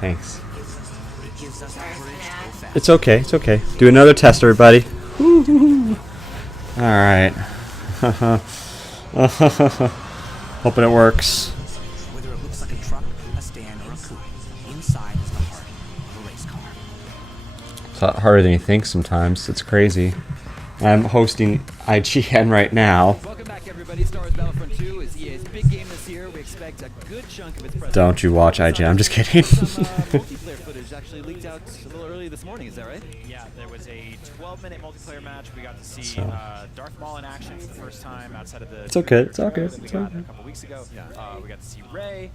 Thanks. It's okay. It's okay. Do another test, everybody. All right. Hoping it works. Whether it looks like a truck, a stand, or a coupe, inside is the heart of a race car. It's a lot harder than you think sometimes. It's crazy. I'm hosting IGN right now. Welcome back, everybody. Star Wars Battlefront 2 is EA's big game this year. We expect a good chunk of its presence. Don't you watch IGN. I'm just kidding. Some multiplayer footage actually leaked out a little early this morning. Is that right? Yeah, there was a 12-minute multiplayer match. We got to see So- Darth Maul in action for the first time outside of the. It's okay. It's all good. that we It's all got good. a couple weeks ago. We got to see Rey.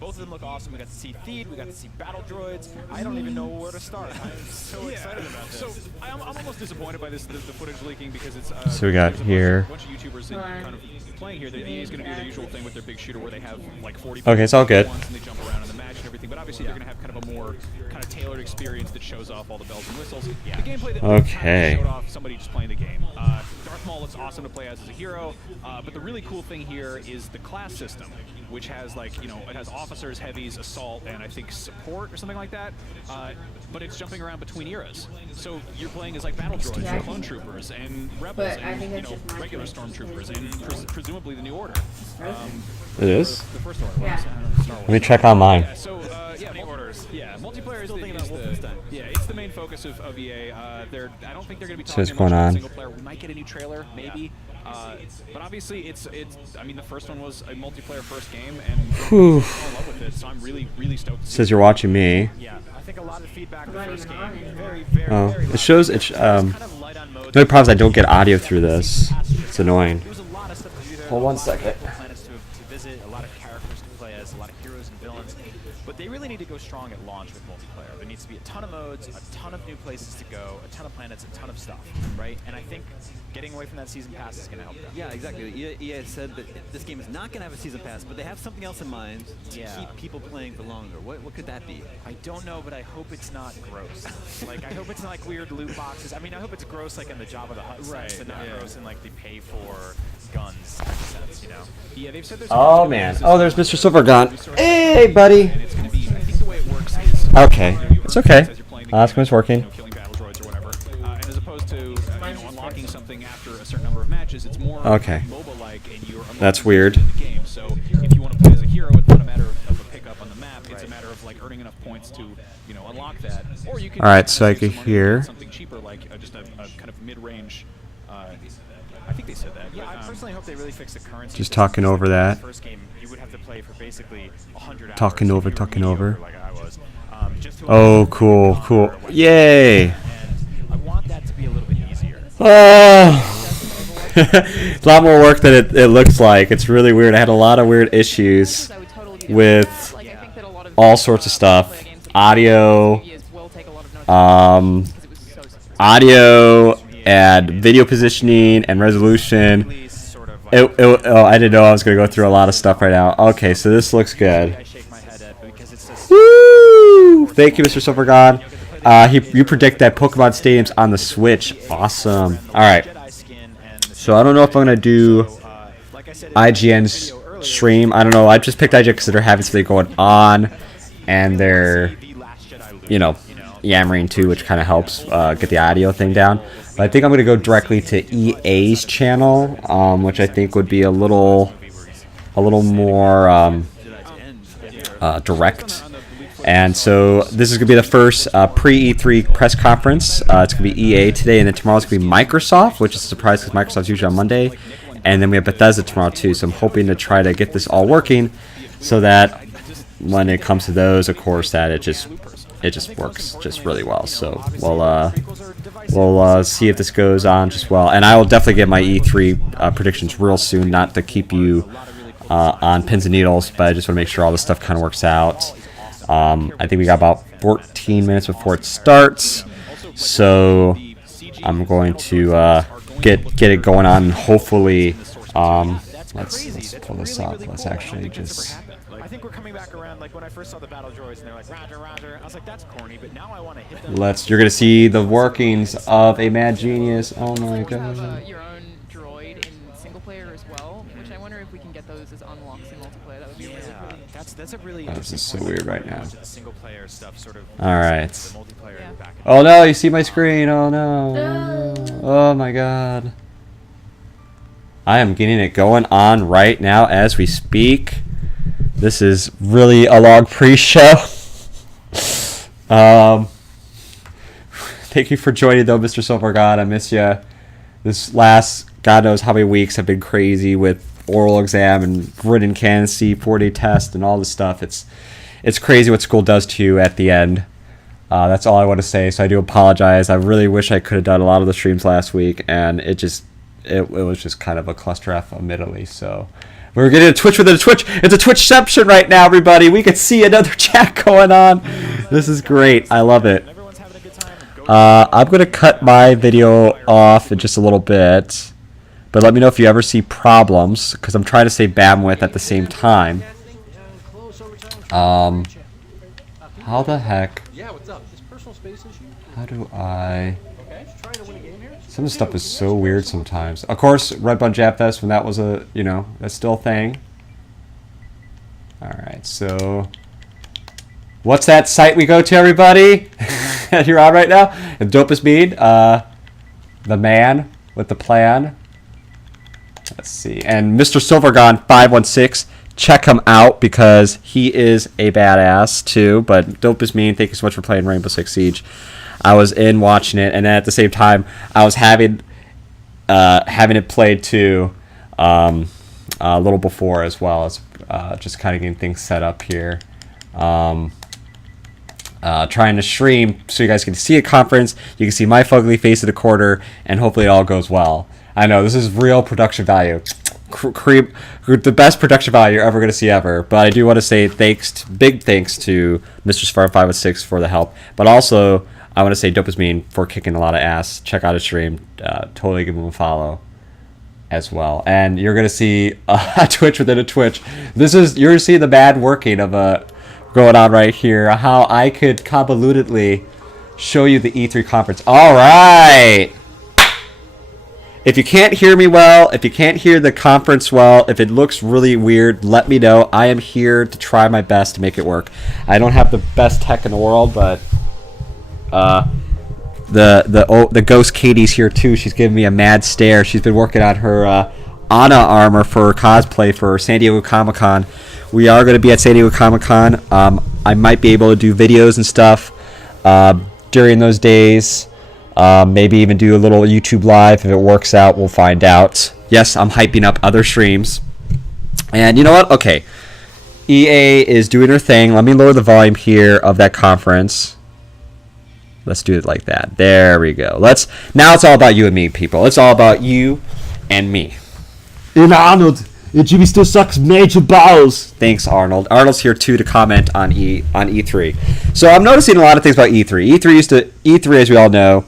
Both of them look awesome. We got to see Theed. We got to see battle droids. I don't even know where to start. I'm so excited about this. So I'm almost disappointed by the footage leaking because it's. So we got there's here. a bunch of YouTubers that kind of playing here. The EA is going to do their usual thing with their big shooter where they have like 40. Okay, it's all good. Once and they jump around in the match and everything. But obviously they're going to have kind of a more kind of tailored experience that shows off all the bells and whistles. Yeah. The gameplay that Okay. showed off somebody just playing the game. Darth Maul looks awesome to play as a hero. But the really cool thing here is the class system, which has like it has officers, heavies, assault, and I think support or something like that. But it's jumping around between eras. So you're playing as like battle droids, and clone troopers, and rebels, But I think and that's just my regular choice. stormtroopers, and presumably the New Order. It is? The first order. Yeah. Star Wars. Let me check on mine. Yeah, so yeah, orders. Yeah, multiplayer Still thinking is about Wolfenstein. yeah, it's the main focus of EA. I don't think they're going to be So talking what's much going about on? single player. We might get a new trailer, maybe. But obviously, it's. I mean, the first one was a multiplayer first game, and Whew. I'm in love with it. So I'm really stoked. To see Says you're watching me. Yeah, I think a lot of feedback on the Not first even game. on it. Very Oh, very it shows. It's kind of light on modes. The only problem is I don't get audio through this. It's annoying. There's a lot of stuff to do there. Hold one a lot of second. cool planets to visit, a lot of characters to play as, a lot of heroes and villains. But they really need to go strong at launch with multiplayer. There needs to be a ton of modes, a ton of new places to go, a ton of planets, a ton of stuff, right? And I think getting away from that season pass is going to help them. Yeah, exactly. EA said that this game is not going to have a season pass, but they have something else in mind to Yeah. keep people playing for longer. What could that be? I don't know, but I hope it's not gross. Like, I hope it's not like weird loot boxes. I mean, I hope it's gross like in the Jabba the Hutt sense, but not gross in like the pay for guns type of sense, you know? Yeah, they've said there's. Oh man. Oh, there's Mr. Silvergun. Hey, And buddy. it's going to be. I think the way it works is. Okay. It's okay. As you're playing the That's game, when it's working. killing battle droids or whatever. And as opposed to unlocking something after a certain number of matches, it's more Okay. MOBA-like, and you're unlocking That's weird. in the game. So if you want to play as a hero, it's not a matter of a pickup on the map. It's a matter of like earning enough points to unlock that. Or you can. All right, just so I save could some money hear- and get something cheaper, like just a kind of mid-range. I think they said that. Yeah, I but, personally hope they really fix the currency. Just system, talking because over in the that. First game, you would have to play for basically 100 hours. Talking if over, you were talking mediocre over. Like I was. Just to Oh, unlock cool, the cool. honor or Yay. And I want that to be a little bit easier. Oh. It's a lot more work than it looks like. It's really weird. I had a lot of weird issues with all sorts of stuff. Audio, audio, and video positioning and resolution. Please sort of like, Oh, I didn't know I was going to go through a lot of stuff right now. Okay, so this looks good. I shake my head at because it's just Woo! Thank you, Mr. Silver God. You predict that Pokemon Stadium's on the Switch. Awesome. All right. Jedi skin and the So I don't know if I'm going to do like I said in the IGN's video earlier, stream. I don't know. I just picked IGN because they're having something going on, and they're, the Last Jedi loop, you know, yammering too, which kind of helps get the audio thing down. But I think I'm going to go directly to EA's channel, which I think would be a little more direct. And so this is going to be the first pre-E3 press conference. It's going to be EA today, and then tomorrow's going to be Microsoft, which is a surprise because Microsoft's usually on Monday. And then we have Bethesda tomorrow too. So I'm hoping to try to get this all working so that when it comes to those, of course, that it just works just really well. So we'll see if this goes on just well. And I will definitely get my E3 predictions real soon, not to keep you on pins and needles, but I just want to make sure all this stuff kind of works out. I think we got about 14 minutes before it starts, so I'm going to get it going on. And hopefully, let's pull this up. Let's actually just. I think we're coming back around. Like when I first saw the battle droids, and they're like Roger, Roger. I was like, that's corny. But now I want to hit them. You're gonna see the workings of a mad genius. Oh my You have god. your own droid in single player as well, which I wonder if we can get those as unlocks in multiplayer. That would be really cool. that's a really Oh, this is so interesting point. weird right now. The single player stuff sort of All right. the multiplayer and back. Oh no, you see my screen. Oh no. Oh my god. I am getting it going on right now as we speak. This is really a long pre-show. Thank you for joining though, Mr. Silver God. I miss you. This last God knows how many weeks have been crazy with oral exam and written candidacy, 4-day test, and all this stuff. It's crazy what school does to you at the end. That's all I want to say. So I do apologize. I really wish I could have done a lot of the streams last week, and it was just kind of a cluster F, admittedly. So we're getting a Twitch within a Twitch. It's a Twitchception right now, everybody. We can see another chat going on. This is great. I love it. Everyone's having a good time. I'm going to cut my video off in just a little bit, but let me know if you ever see problems, because I'm trying to save bandwidth at the same time. How the heck? Yeah, what's up? This personal space issue? How do I... Okay. Just trying to win a game here? Some of the stuff is so weird sometimes. Of course, Red Bun Jab Fest, when that was that's still a thing. Alright, so... What's that site we go to, everybody? You're on right now? The Dopest Mead, the man with the plan. Let's see. And Mr. Silvergon 516, check him out because he is a badass too. But Dopest Mean, thank you so much for playing Rainbow Six Siege. I was in watching it, and then at the same time, I was having it played too a little before as well as just kind of getting things set up here. Trying to stream so you guys can see a conference, you can see my fugly face of the quarter, and hopefully it all goes well. I know this is real production value, the best production value you're ever going to see ever. But I do want to say big thanks to Mr. Spartan 516 for the help, but also I want to say Dopest Mean for kicking a lot of ass. Check out his stream, totally give him a follow as well. And you're going to see a Twitch within a Twitch. You're going to see the bad working of a going on right here, how I could convolutedly show you the E3 conference. All right. If you can't hear me well, if you can't hear the conference well, if it looks really weird, let me know. I am here to try my best to make it work. I don't have the best tech in the world, but the ghost Katie's here too. She's giving me a mad stare. She's been working on her Ana armor for cosplay for San Diego Comic-Con. We are going to be at San Diego Comic-Con. I might be able to do videos and stuff during those days. Maybe even do a little YouTube live if it works out. We'll find out. Yes, I'm hyping up other streams. And you know what? Okay. EA is doing her thing. Let me lower the volume here of that conference. Let's do it like that. There we go. Now it's all about you and me, people. It's all about you and me. And Arnold, Jimmy still sucks major balls. Thanks, Arnold. Arnold's here too to comment on E3. So I'm noticing a lot of things about E3. E3, as we all know,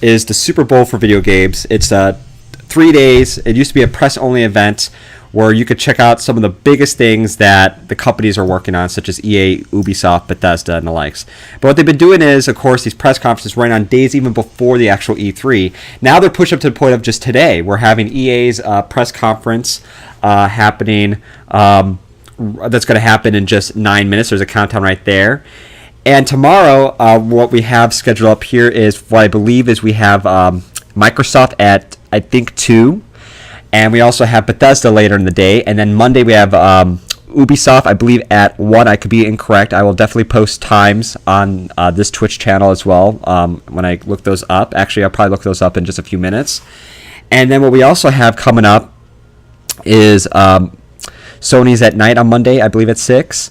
is the Super Bowl for video games. It's 3 days. It used to be a press-only event where you could check out some of the biggest things that the companies are working on, such as EA, Ubisoft, Bethesda, and the likes. But what they've been doing is, of course, these press conferences running on days even before the actual E3. Now they're pushed up to the point of just today. We're having EA's press conference happening. That's going to happen in just 9 minutes. There's a countdown right there. And tomorrow, what we have scheduled up here is what I believe is we have Microsoft at, I think, 2. And we also have Bethesda later in the day. And then Monday we have Ubisoft, I believe, at 1. I could be incorrect. I will definitely post times on this Twitch channel as well when I look those up. Actually, I'll probably look those up in just a few minutes. And then what we also have coming up is Sony's at night on Monday, I believe at 6.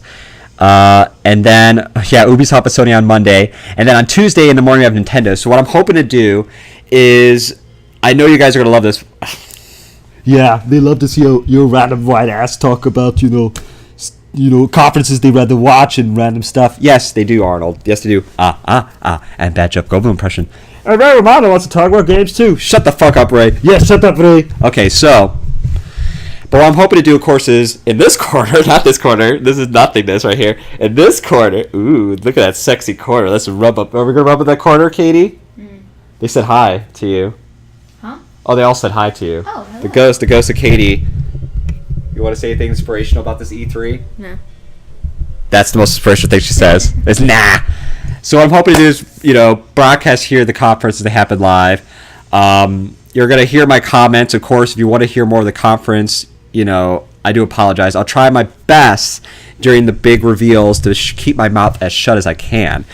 And then, Ubisoft and Sony on Monday. And then on Tuesday in the morning we have Nintendo. So what I'm hoping to do is, I know you guys are going to love this. Yeah, they love to see your random white ass talk about, conferences they rather watch and random stuff. Yes, they do, Arnold. Yes, they do. And Bad Jeff Goldblum impression. And Ray Romano wants to talk about games too. Shut the fuck up, Ray. Yeah, shut up, Ray. Okay, so, but what I'm hoping to do, of course, is in this corner, not this corner. This is nothingness right here. In this corner, ooh, look at that sexy corner. Let's rub up. Are we gonna rub up that corner, Katie? They said hi to you. Huh? Oh, they all said hi to you. Oh, hello. The ghost of Katie. You want to say anything inspirational about this E3? No. That's the most inspirational thing she says. Is nah. So what I'm hoping to do is, broadcast here the conference as they happen live. You're going to hear my comments. Of course, if you want to hear more of the conference, I do apologize. I'll try my best during the big reveals to keep my mouth as shut as I can.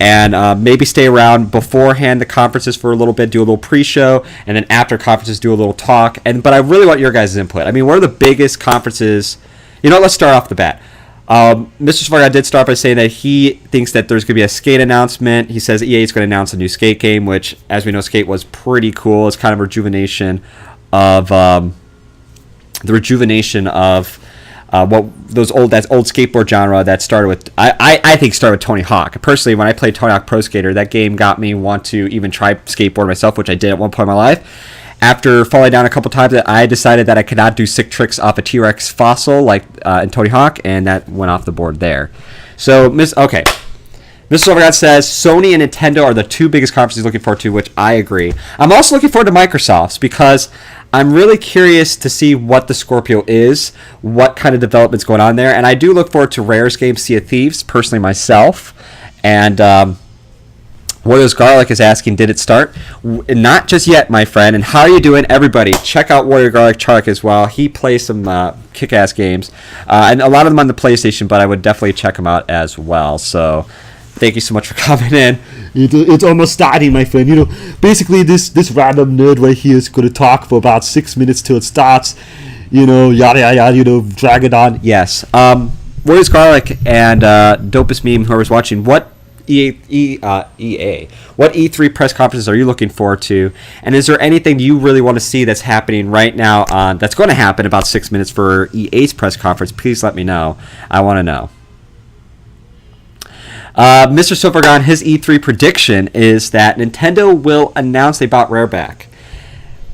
And maybe stay around beforehand the conferences for a little bit, do a little pre-show, and then after conferences do a little talk. But I really want your guys' input. I mean, what are the biggest conferences? Let's start off the bat. Mr. Svarga did start by saying that he thinks that there's going to be a Skate announcement. He says EA is going to announce a new Skate game, which, as we know, Skate was pretty cool. It's kind of a rejuvenation of that old skateboard genre that started with I think started with Tony Hawk. Personally, when I played Tony Hawk Pro Skater, that game got me want to even try skateboard myself, which I did at one point in my life. After falling down a couple times, I decided that I could not do sick tricks off a T-Rex fossil like in Tony Hawk, and that went off the board there. So, Mr. Silvergod says Sony and Nintendo are the two biggest conferences he's looking forward to, which I agree. I'm also looking forward to Microsoft's because I'm really curious to see what the Scorpio is, what kind of development's going on there, and I do look forward to Rare's game Sea of Thieves, personally myself, and Warriors Garlic is asking, did it start? Not just yet, my friend. And how are you doing, everybody? Check out Warrior Garlic Chark as well. He plays some kick-ass games, and a lot of them on the PlayStation, but I would definitely check him out as well. So thank you so much for coming in. It's almost starting, my friend. Basically this random nerd right here is going to talk for about 6 minutes till it starts. Yada yada, drag it on. Yes. Warriors Garlic and Dopest Meme, whoever's watching, what what E3 press conferences are you looking forward to? And is there anything you really want to see that's happening right now that's going to happen about 6 minutes for EA's press conference? Please let me know. I want to know. Mr. Silvergon, his E3 prediction is that Nintendo will announce they bought Rare back.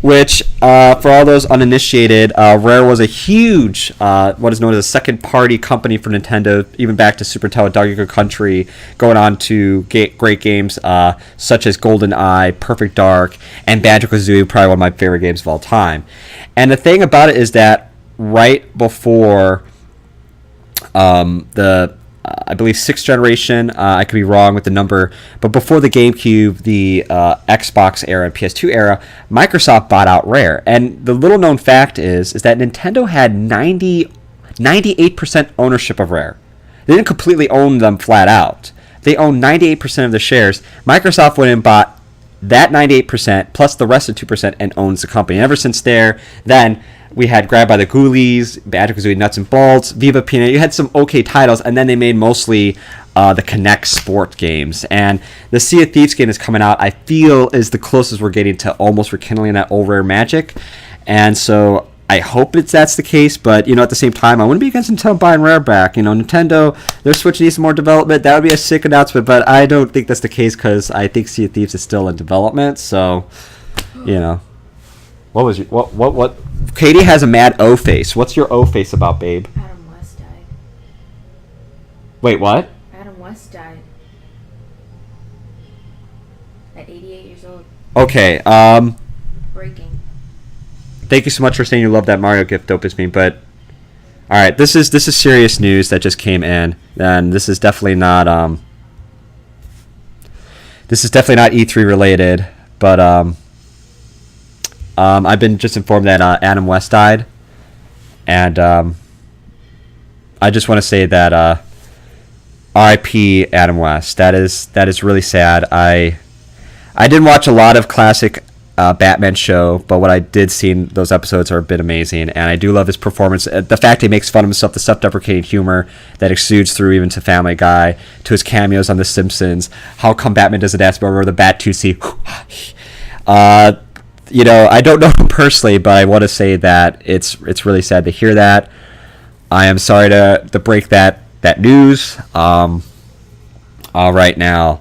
Which, for all those uninitiated, Rare was a huge, what is known as a second-party company for Nintendo, even back to Super Nintendo, Donkey Kong Country, going on to great games such as GoldenEye, Perfect Dark, and Banjo-Kazooie, probably one of my favorite games of all time. And the thing about it is that right before I believe 6th generation, I could be wrong with the number, but before the GameCube, the Xbox era, and PS2 era, Microsoft bought out Rare. And the little known fact is that Nintendo had 98% ownership of Rare. They didn't completely own them flat out. They owned 98% of the shares. Microsoft went and bought that 98% plus the rest of 2% and owns the company. And ever since then we had Grabbed by the Ghoulies, Banjo-Kazooie Nuts and Bolts, Viva Pinata. You had some okay titles, and then they made mostly the Kinect Sport games. And the Sea of Thieves game is coming out, I feel, is the closest we're getting to almost rekindling that old Rare magic. And so I hope that's the case, but, at the same time, I wouldn't be against Nintendo buying Rare back. Nintendo, their Switch needs some more development. That would be a sick announcement, but I don't think that's the case because I think Sea of Thieves is still in development, so, What was your, what? Katie has a mad O face. What's your O face about, babe? Adam West died. Wait, what? Adam West died. At 88 years old. Okay, Breaking. Thank you so much for saying you love that Mario gift, Dopest Meme, but alright, this is serious news that just came in, and this is definitely not E3 related, but I've been just informed that Adam West died, and I just want to say that R.I.P. Adam West. That is really sad. I didn't watch a lot of classic Batman show, but what I did see in those episodes are a bit amazing, and I do love his performance. The fact he makes fun of himself, the self-deprecating humor that exudes through even to Family Guy, to his cameos on The Simpsons. How come Batman doesn't ask over the Bat-2C? I don't know him personally, but I want to say that it's really sad to hear that. I am sorry to break that news right now,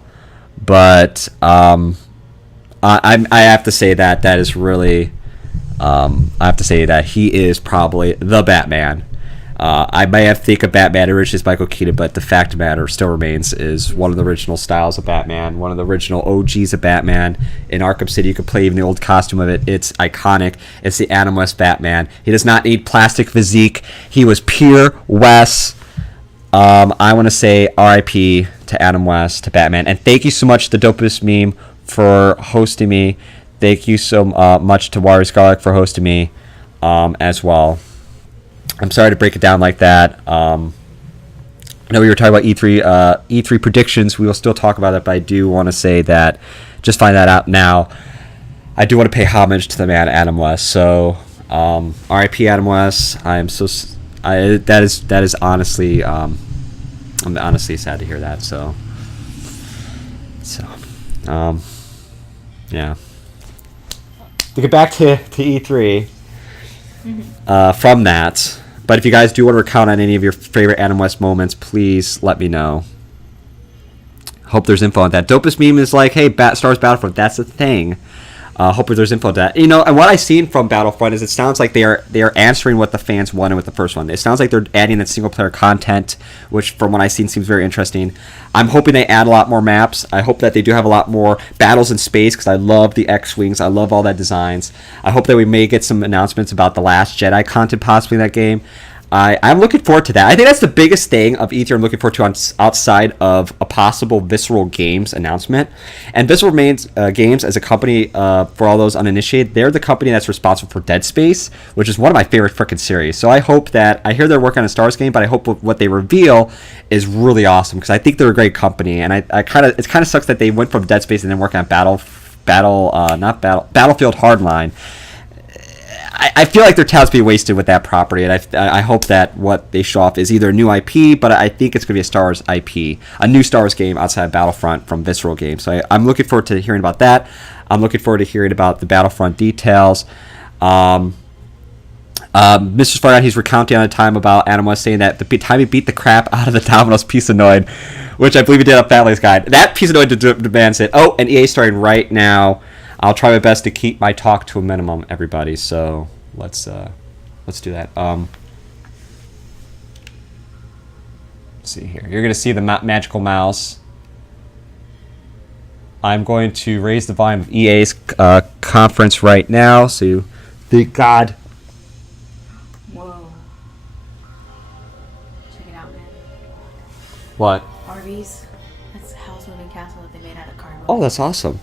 but I have to say that is really I have to say that he is probably the Batman. I may have think of Batman originally as Michael Keaton, but the fact of the matter still remains is one of the original styles of Batman, one of the original OGs of Batman. In Arkham City, you could play even the old costume of it. It's iconic. It's the Adam West Batman. He does not need plastic physique. He was pure Wes. I want to say RIP to Adam West, to Batman. And thank you so much to Dopest Meme for hosting me. Thank you so much to Warriors Garlic for hosting me as well. I'm sorry to break it down like that. I know we were talking about E3 predictions. We will still talk about it, but I do want to say that, just find that out now, I do want to pay homage to the man Adam West. So RIP Adam West. That is honestly, I'm honestly sad to hear that. So yeah. To get back to E3 from that. But if you guys do want to recount on any of your favorite Adam West moments, please let me know. Hope there's info on that. Dopest Meme is like, hey, Star Wars Battlefront, that's a thing. Hope there's info on that. You know, and what I've seen from Battlefront is it sounds like they are answering what the fans wanted with the first one. It sounds like they're adding that single player content, which from what I've seen seems very interesting. I'm hoping they add a lot more maps. I hope that they do have a lot more battles in space, because I love the X-Wings. I love all that designs. I hope that we may get some announcements about the Last Jedi content possibly in that game. I'm looking forward to that. I think that's the biggest thing of E3 I'm looking forward to outside of a possible Visceral Games announcement. And Visceral Games, as a company, for all those uninitiated, they're the company that's responsible for Dead Space, which is one of my favorite freaking series. So I hope that, I hear they're working on a Star Wars game, but I hope what they reveal is really awesome, because I think they're a great company. And it kind of sucks that they went from Dead Space and then working on Battlefield Hardline. I feel like their talent's being wasted with that property, and I hope that what they show off is either a new IP, but I think it's going to be a Star Wars IP, a new Star Wars game outside of Battlefront from Visceral Games. So I'm looking forward to hearing about that. I'm looking forward to hearing about the Battlefront details. Mr. Spartan, he's recounting on a time about Adam West saying that the time he beat the crap out of the Domino's Pizza Noid, which I believe he did on Family's Guide. That Pizza Noid demand said, oh, and EA starting right now. I'll try my best to keep my talk to a minimum, everybody. So let's do that. Let's see here. You're gonna see the magical mouse. I'm going to raise the volume of EA's conference right now. So you, thank God. Whoa. Check it out, man. What? Arby's. That's a house moving castle that they made out of cardboard. Oh, that's awesome.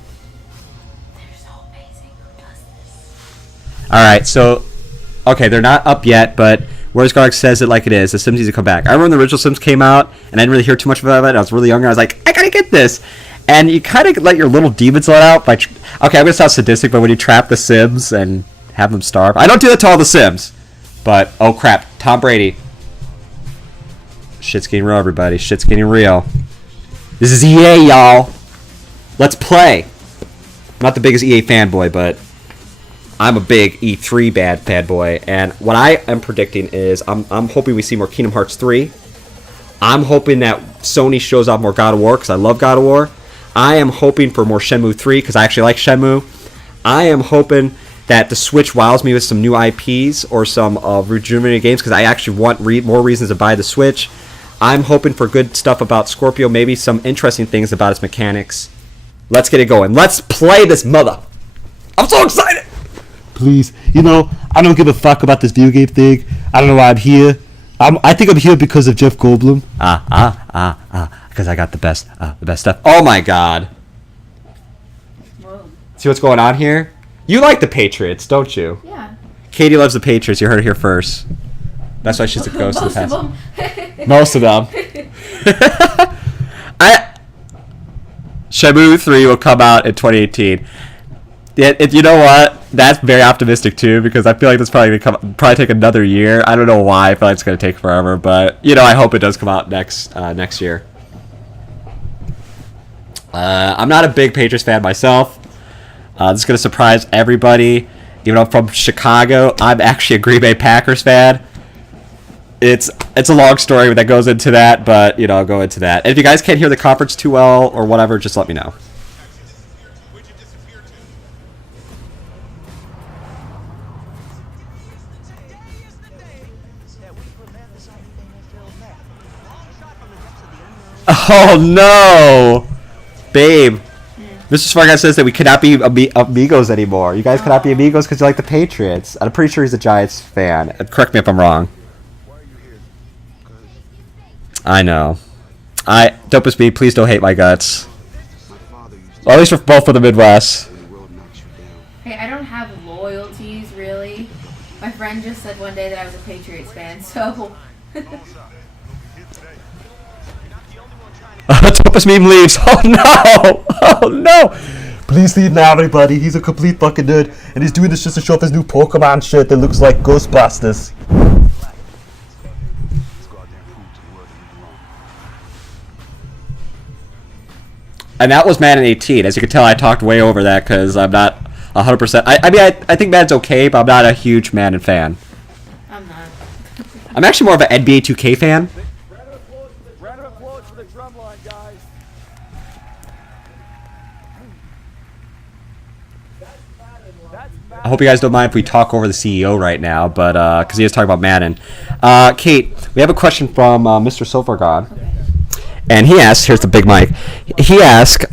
They're so amazing. Who does this? All right, so okay, they're not up yet, but Whereas Garlic says it like it is. The Sims needs to come back. I remember when the original Sims came out, and I didn't really hear too much about it. I was really young, and I was like, I gotta get this. And you kind of let your little demons let out by... okay, I'm gonna sound sadistic, but when you trap the Sims and have them starve... I don't do that to all the Sims. But, oh crap, Tom Brady. Shit's getting real, everybody. Shit's getting real. This is EA, y'all. Let's play. I'm not the biggest EA fanboy, but... I'm a big E3 bad boy, and what I am predicting is I'm hoping we see more Kingdom Hearts 3. I'm hoping that Sony shows off more God of War, because I love God of War. I am hoping for more Shenmue 3, because I actually like Shenmue. I am hoping that the Switch wows me with some new IPs or some rejuvenated games, because I actually want more reasons to buy the Switch. I'm hoping for good stuff about Scorpio, maybe some interesting things about its mechanics. Let's get it going. Let's play this mother. I'm so excited! Please, you know, I don't give a fuck about this video game thing. I don't know why I'm here. I think I'm here because of Jeff Goldblum. Because I got the best stuff. Oh my god. Whoa. See what's going on here? You like the Patriots, don't you? Yeah. Katie loves the Patriots. You heard it here first. That's why she's a ghost of the Most of past. them. Most of them. Shenmue 3 will come out in 2018. You know what? That's very optimistic too, because I feel like this probably take another year. I don't know why. I feel like it's going to take forever, but you know, I hope it does come out next year. I'm not a big Patriots fan myself. This is going to surprise everybody. Even though I'm from Chicago, I'm actually a Green Bay Packers fan. It's a long story that goes into that, but you know, I'll go into that. And if you guys can't hear the conference too well or whatever, just let me know. Oh no, babe. Mr. Spark says that we cannot be amigos anymore. You guys cannot be amigos because you like the Patriots. I'm pretty sure he's a Giants fan. Correct me if I'm wrong. I know. Dopest B, please don't hate my guts. Well, at least for both for the Midwest. Hey, I don't have loyalties really. My friend just said one day that I was a Patriots fan, so. Dopest meme leaves. Oh no! Oh no! Please leave now, everybody. He's a complete fucking nerd, and he's doing this just to show off his new Pokemon shirt that looks like Ghostbusters. And that was Madden 18. As you can tell, I talked way over that because I'm not 100%. I mean, I think Madden's okay, but I'm not a huge Madden fan. I'm not. I'm actually more of an NBA 2K fan. Round of applause for the drum line, guys. I hope you guys don't mind if we talk over the CEO right now, but because he is talking about Madden. Kate, we have a question from Mr. Sofargod. And he asks, here's the big mic. He asks,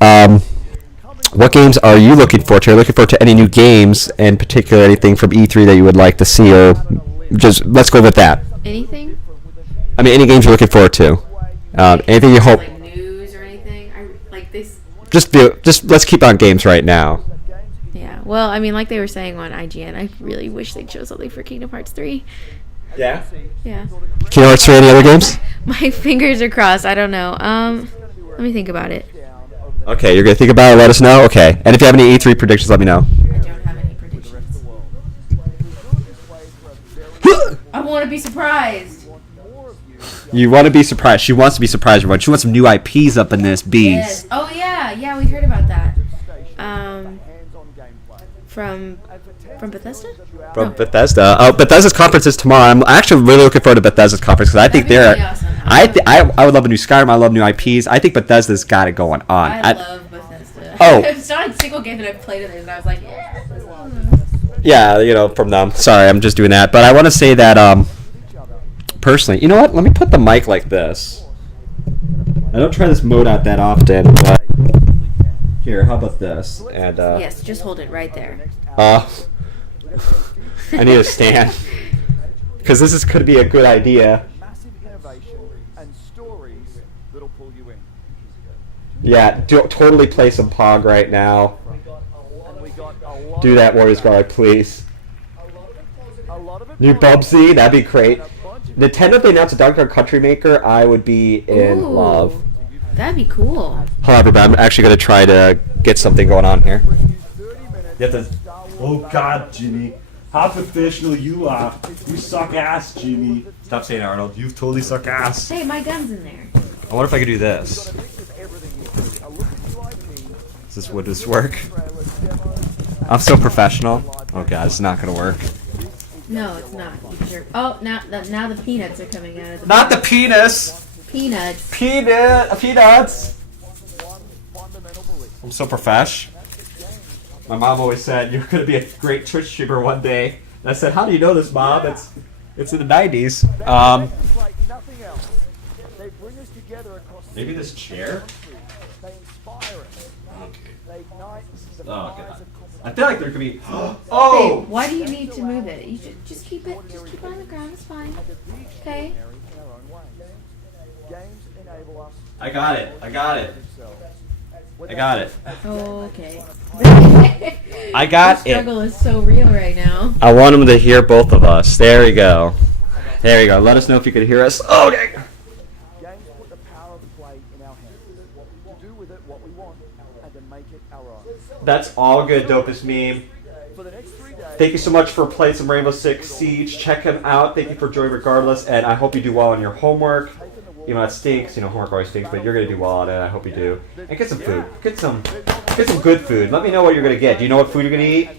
what games are you looking forward to? Are you looking forward to any new games, in particular anything from E3 that you would like to see, or just let's go with that. Anything? I mean, any games you're looking forward to. Anything you hope. Like news or anything? Like this. Just let's keep on games right now. Yeah. Well, I mean, like they were saying on IGN, I really wish they'd show something for Kingdom Hearts 3. Yeah. Yeah. Kingdom Hearts 3, any other games? My fingers are crossed. I don't know. Let me think about it. Okay, you're gonna think about it. Let us know. Okay. And if you have any E3 predictions, let me know. I don't have any predictions. I want to be surprised. You want to be surprised. She wants to be surprised, everyone. She wants some new IPs up in this bees. Yes. Oh yeah, yeah. We heard about that. From Bethesda. From Bethesda. Oh, Bethesda's conference is tomorrow. I'm actually really looking forward to Bethesda's conference because I think they're. Really awesome. I would love a new Skyrim. I love new IPs. I think Bethesda's got it going on. I love Bethesda. Oh. It's not a single game that I've played of theirs, and I was like, yeah. Yeah, you know, from them. Sorry, I'm just doing that. But I want to say that, personally, you know what? Let me put the mic like this. I don't try this mode out that often, but here, how about this? And Yes, just hold it right there. I need a stand because this could be a good idea. Massive innovation and stories that'll pull you in. Yeah, totally play some Pog right now. And we got a lot Do that, Warriors Garlic, please. of New Bubsy, that'd be great. Nintendo, if they announced a Donkey Kong Country Maker, I would be in Ooh. love. That'd be cool. However, but I'm actually going to try to get something going on here. You have to. Oh God, Jimmy. How professional you are. You suck ass, Jimmy. Stop saying Arnold. You totally suck ass. Hey, my gun's in there. I wonder if I could do this. Would this work? I'm so professional. Oh God, it's not going to work. No, it's not. You jerk. Oh, now the peanuts are coming out of the. Not the penis! Peanuts. Peanuts! I'm so profesh. My mom always said, you're going to be a great Twitch streamer one day. And I said, how do you know this, Mom? It's in the 90s. like nothing else. They bring us together across Maybe this chair? They inspire us. They ignite the Oh, okay. fires of I feel like there could be... Oh! Babe, why do you need to move it? You should just keep it. Just keep it on the ground. It's fine. Okay. in our own way. Games enable us I got it. I got it. I got it. Okay. I got The it. struggle is so real right now. I want him to hear both of us. There we go. There you go. Let us know if you could hear us. Okay. Games put the power of play in our hands. To do with it what we want and to make it our own. That's all good, Dopest Meme. For the next 3 days, Thank you so much for playing some Rainbow Six Siege. Check him out. Thank you for joining regardless, and I hope you do well on your homework. You know, it stinks. You know, homework always stinks, but you're going to do well on it. I hope you do. And get some food. Get some good food. Let me know what you're going to get. Do you know what food you're going to eat?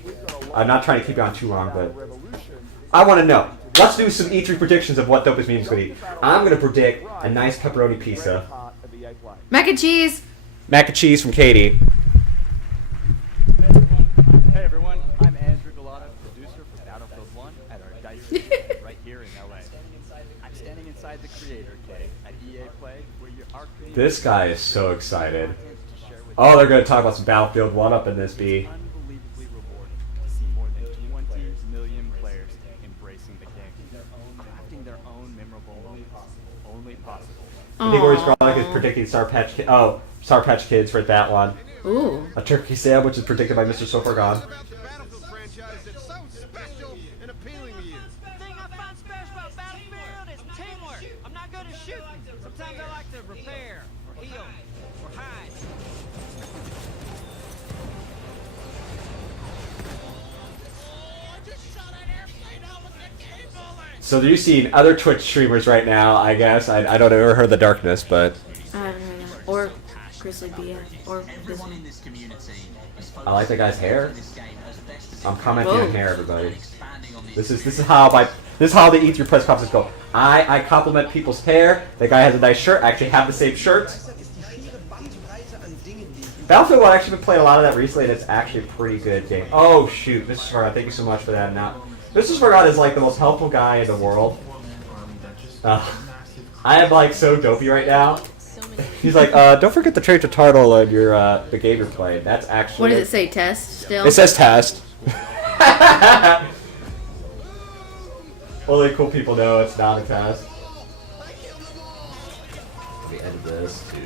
I'm not trying to keep you on too long, but I want to know. Let's do some E3 predictions of what Dopest Meme is going to eat. I'm going to predict a nice pepperoni pizza. part of EA Play. Mac and cheese. Mac and cheese from Katie. Hey everyone, I'm Andrew Galano, producer for Battlefield 1 at our Dice right here in LA. I'm standing inside the Creator Cave at EA Play, where our creators This guy is so excited. to share with Oh, they're going to talk about some Battlefield 1 up in this B. unbelievably rewarding to see more than 20 million players embracing the game, crafting their own memorable moments, only possible Big Orange Garlic is Aw. predicting Star Patch Kids. Oh, Star Patch Kids for that one. Ooh. A turkey sandwich is predicted by Mr. So Far Gone. About the Battlefield franchise that's so special and appealing to you. The thing I find special about Battlefield is teamwork. I'm not good at shooting. Sometimes I like to repair, or heal, or hide. So you're seeing other Twitch streamers right now, I guess. I don't ever heard the Darkness, but I don't know that. Or Grizzly BF. Or this one. I like that guy's hair. I'm commenting Whoa. on hair, everybody. This is how the E3 press conferences go. I compliment people's hair. The guy has a nice shirt. I actually have the same shirt. Battlefield 1, I've actually been playing a lot of that recently, and it's actually a pretty good game. Oh shoot, Mr. Fargod, thank you so much for that. Now, Mr. Fargod is like the most helpful guy in the world. I am like so dopey right now. He's like, don't forget to change the title of your the game you're playing. That's actually. What does it say? Test still? It says test. Only cool people know it's not a test. Let me edit this to.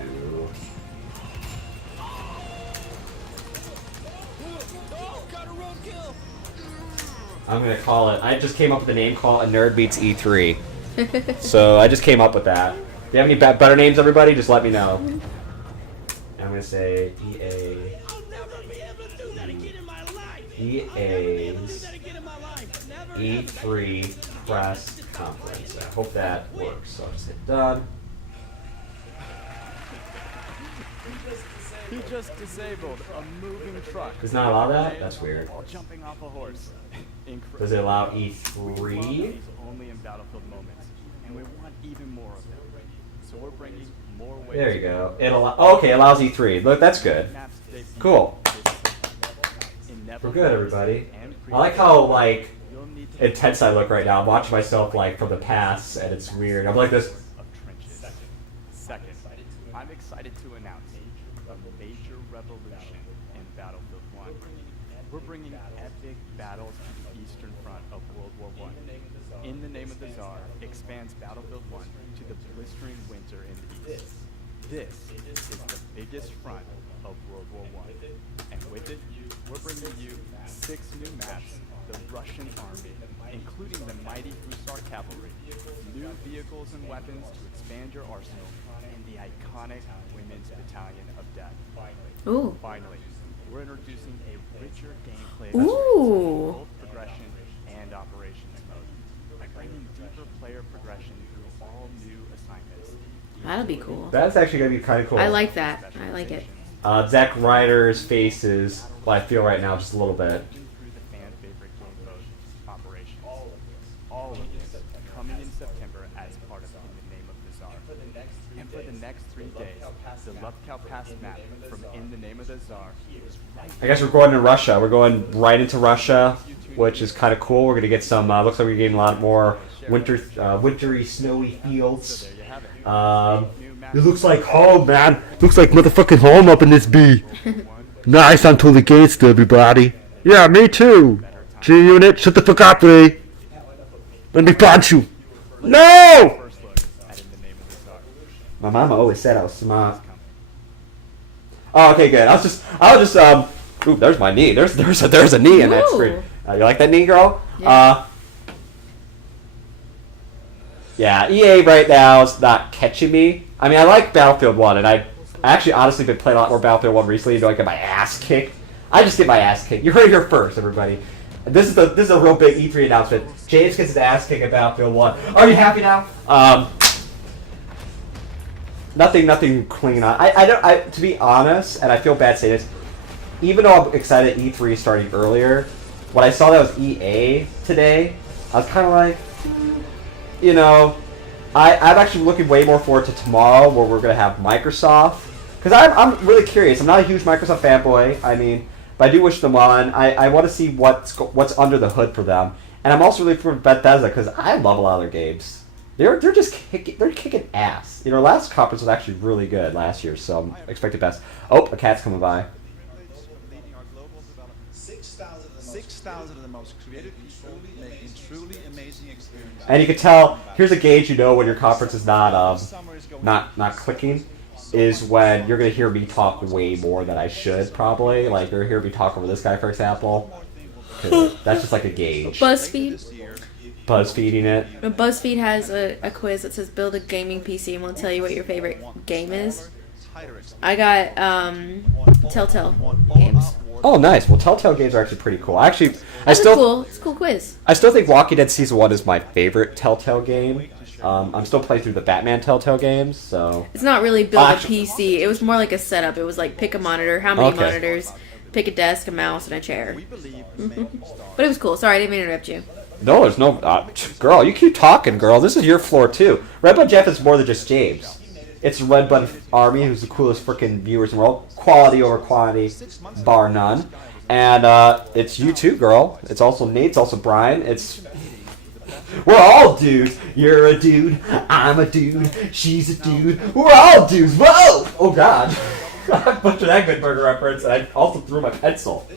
I'm gonna call it. I just came up with the name. Call it a Nerd Beats E3. So I just came up with that. Do you have any better names, everybody? Just let me know. And I'm gonna say EA. EA's E3 press conference. I hope that works. So I'll just hit done. He just disabled a moving truck. Does not allow that? That's weird. While jumping off a horse. Incredible. Does it allow E3? Only in Battlefield moments, and we want even more of them. So we're bringing more ways. There you go. It okay, allows E3. Look, that's good. Cool. We're good, everybody. I like how like intense I look right now. I'm watching myself like from the past, and it's weird. I'm like this. Second, I'm excited to announce a major revolution in Battlefield 1. We're bringing epic battles to the Eastern Front of World War I. In the Name of the Tsar expands Battlefield 1 to the blistering winter in the East. This is the biggest front of World War I. And with it, we're bringing you 6 new maps, the Russian army, including the mighty Hussar cavalry, new vehicles and weapons to expand your arsenal, and the iconic Women's Battalion of Death. Ooh. Finally, we're introducing a richer gameplay Ooh. both progression and operations mode by bringing deeper player progression through all new assignments. That'll be cool. That's actually gonna be kind of cool. I like that. I like it. Zack Ryder's face is what I feel right now, just a little bit. Through the fan favorite game mode, operations. All of this coming in September as part of In the Name of the Tsar. And for the next 3 days, the Lubkow Pass map from In the Name of the Tsar is right. I guess we're going to Russia. We're going right into Russia, which is kind of cool. We're gonna get some. Looks like we're getting a lot more wintry, snowy fields. It looks like home, man. Looks like motherfucking home up in this bee. Nice, I'm totally gangster, everybody. Yeah, me too. G-Unit, shut the fuck up, Ray. Let me punch you. No! My mama always said I was smart. Oh, okay, good. I was just, ooh, there's my knee. There's a knee in that Ooh. screen. You like that knee, girl? Yeah. Yeah, EA right now is not catching me. I mean, I like Battlefield 1, and I actually honestly been playing a lot more Battlefield 1 recently. Do I get my ass kicked? I just get my ass kicked. You heard it here first, everybody. This is a real big E3 announcement. James gets his ass kicked at Battlefield 1. Are you happy now? Nothing clean on. To be honest, and I feel bad saying this, even though I'm excited E3 starting earlier, when I saw that was EA today, I was kind of like, you know, I'm actually looking way more forward to tomorrow, where we're gonna have Microsoft, because I'm really curious. I'm not a huge Microsoft fanboy. I mean, but I do wish them on. I want to see what's under the hood for them, and I'm also really for Bethesda because I love a lot of their games. They're just kicking ass. You know, last conference was actually really good last year, so I'm expecting best. Oh, a cat's coming by. 6,000 6,000 of the most creative people making truly amazing experiences. And you can tell, here's a gauge you know when your conference is not clicking, is when you're going to hear me talk way more than I should, probably. Like, you're going to hear me talk over this guy, for example. 'Cause that's just like a gauge. BuzzFeeding it. BuzzFeed has a quiz that says build a gaming PC and we'll tell you what your favorite game is. I got Telltale games. Oh, nice. Well, Telltale games are actually pretty cool. Actually, It's a cool quiz. I still think Walking Dead Season 1 is my favorite Telltale game. I'm still playing through the Batman Telltale games, so... It's not really build a PC. It was more like a setup. It was like pick a monitor, how many monitors, pick a desk, a mouse, and a chair. But it was cool. Sorry, I didn't mean to interrupt you. No, there's no... girl, you keep talking, girl. This is your floor, too. Red Bud Jeff is more than just James. It's Red Bud Army, who's the coolest freaking viewers in the world. Quality over quantity, bar none. And it's you, too, girl. It's also Nate. It's also Brian. It's... We're all dudes. You're a dude. I'm a dude. She's a dude. We're all dudes. Whoa! Oh, God. I butchered that Good Burger reference, and I also threw my pencil.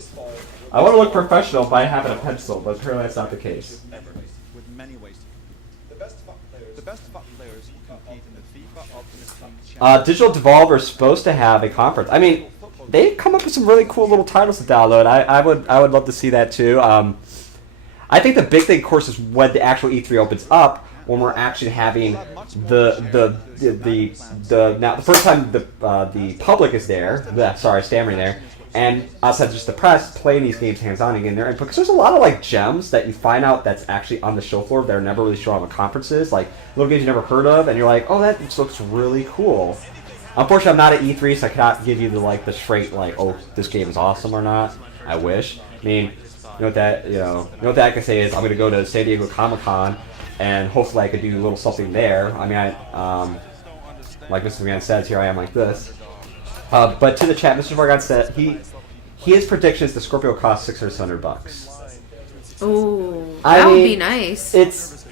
I want to look professional by having a pencil, but apparently that's not the case. With many ways to compete. The best FUT players will compete in the FIFA Ultimate Team Digital Devolver is supposed to have a conference. I mean, they come up with some really cool little titles to download. I would love to see that too. I think the big thing, of course, is when the actual E3 opens up, when we're actually having the first time the public is there. Sorry, stammering there. And outside just the press, playing these games hands-on again there. And because there's a lot of like gems that you find out that's actually on the show floor that are never really shown on the conferences, like little games you never heard of, and you're like, oh, that just looks really cool. Unfortunately, I'm not at E3, so I cannot give you the straight oh, this game is awesome or not. I wish. I mean, you know what that I can say is I'm gonna go to San Diego Comic-Con, and hopefully I could do a little something there. I mean, like Mr. Morgan says, here I am like this. But to the chat, Mr. Morgan said his prediction is the Scorpio costs $600. Ooh, that would be nice. It's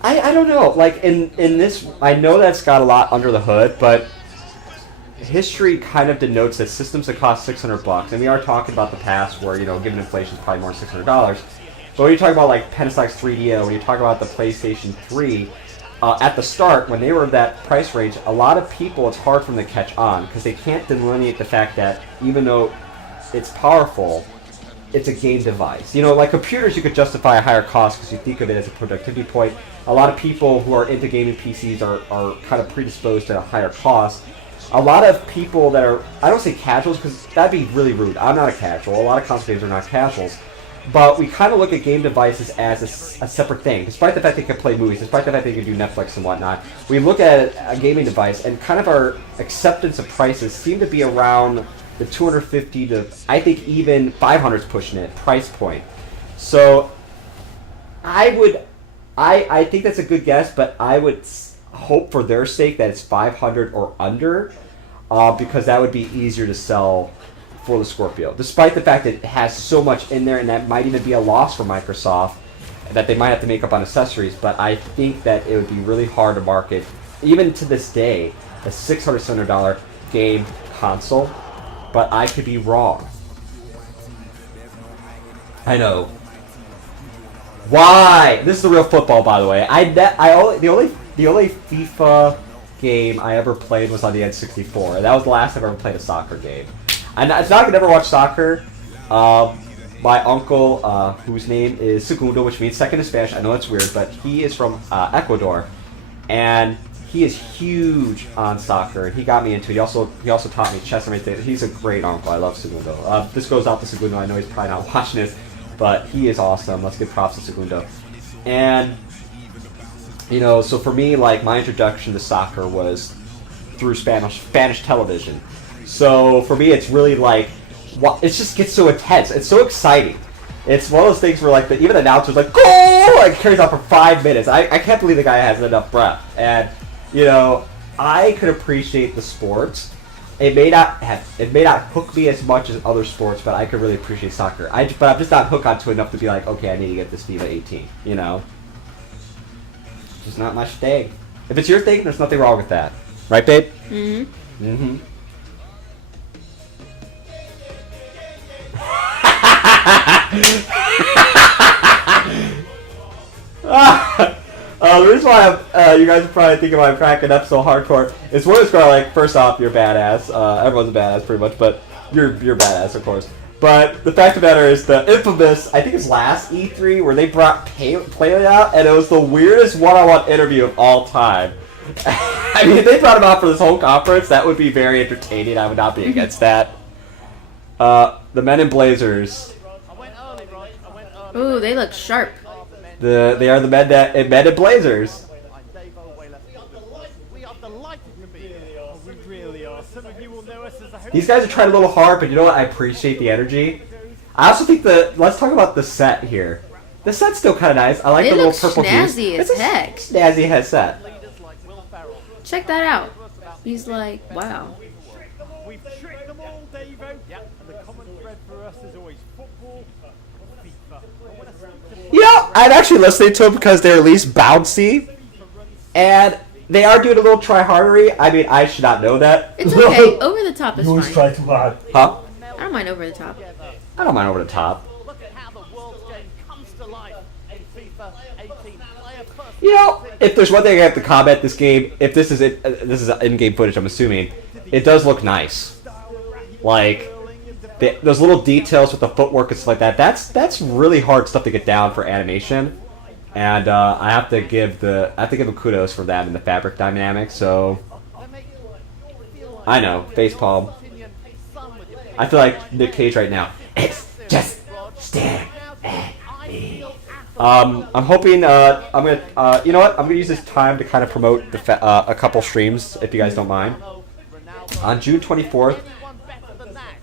I don't know. Like in this, I know that's got a lot under the hood, but history kind of denotes that systems that cost $600, and we are talking about the past where given inflation, it's probably more than $600. But when you talk about like Panasonic 3DO, when you talk about the PlayStation 3. At the start, when they were that price range, a lot of people, it's hard for them to catch on because they can't delineate the fact that even though it's powerful, it's a game device. Like computers, you could justify a higher cost because you think of it as a productivity point. A lot of people who are into gaming PCs are kind of predisposed to a higher cost. A lot of people that are, I don't say casuals because that'd be really rude. I'm not a casual. A lot of console games are not casuals. But we kind of look at game devices as a separate thing. Despite the fact they can play movies, despite the fact they can do Netflix and whatnot, we look at a gaming device and kind of our acceptance of prices seem to be around the $250 to, I think even $500's pushing it, price point. So I think that's a good guess, but I would hope for their sake that it's $500 or under, because that would be easier to sell for the Scorpio, despite the fact that it has so much in there, and that might even be a loss for Microsoft that they might have to make up on accessories. But I think that it would be really hard to market, even to this day, a $600 game console. But I could be wrong. I know. Why? This is the real football, by the way. The only FIFA game I ever played was on the N64, and that was the last time I ever played a soccer game. It's not I could never watch soccer. My uncle, whose name is Segundo, which means second in Spanish. I know that's weird, but he is from Ecuador, and he is huge on soccer. And he got me into it. He also taught me chess and everything. He's a great uncle. I love Segundo. This goes out to Segundo. I know he's probably not watching this, but he is awesome. Let's give props to Segundo. And so for me, like my introduction to soccer was through Spanish television. So for me, it's really like, it just gets so intense. It's so exciting. It's one of those things where like even the announcer's like, goal! Like carries on for 5 minutes. I can't believe the guy has enough breath. And I could appreciate the sport. It may not hook me as much as other sports, but I could really appreciate soccer. But I'm just not hooked onto it enough to be like, okay, I need to get this FIFA 18. Just not my thing. If it's your thing, there's nothing wrong with that, right, babe? Mm-hmm. Mm-hmm. why you guys are probably thinking why I'm cracking up so hardcore. It's one of those like, first off, you're badass. Everyone's a badass pretty much, but you're badass, of course. But the fact of the matter is the infamous, I think it's last E3, where they brought Pele out, and it was the weirdest one-on-one interview of all time. I mean, if they brought him out for this whole conference, that would be very entertaining. I would not be against that. The men in Blazers. Ooh, they look sharp. They are the men in Blazers. These guys are trying a little hard, but you know what? I appreciate the energy. I also think let's talk about the set here. The set's still kind of nice. I like the little purple hues. Snazzy as heck. Snazzy head set. Check that out. He's like, wow. We've tricked them all, Davo. And the common thread for us is always football or FIFA. You know, I'm actually listening to them because they're at least bouncy, and they are doing a little try-hardery. I mean, I should not know that. It's okay. Over the top is You always fine. try too hard. Huh? I don't mind over the top. I don't mind over the top. Look at how the world's game comes to life in FIFA 18. Player first. You know, if there's one thing I have to comment, this game, if this is this is in-game footage, I'm assuming, it does look nice. Like, those little details with the footwork and stuff like that, that's really hard stuff to get down for animation. And I have to give them kudos for that in the fabric dynamics. So I know, facepalm. I feel like Nick Cage right now. It's just stare at me. I'm hoping I'm gonna you know what, I'm gonna use this time to kind of promote a couple streams if you guys don't mind. On June 24th,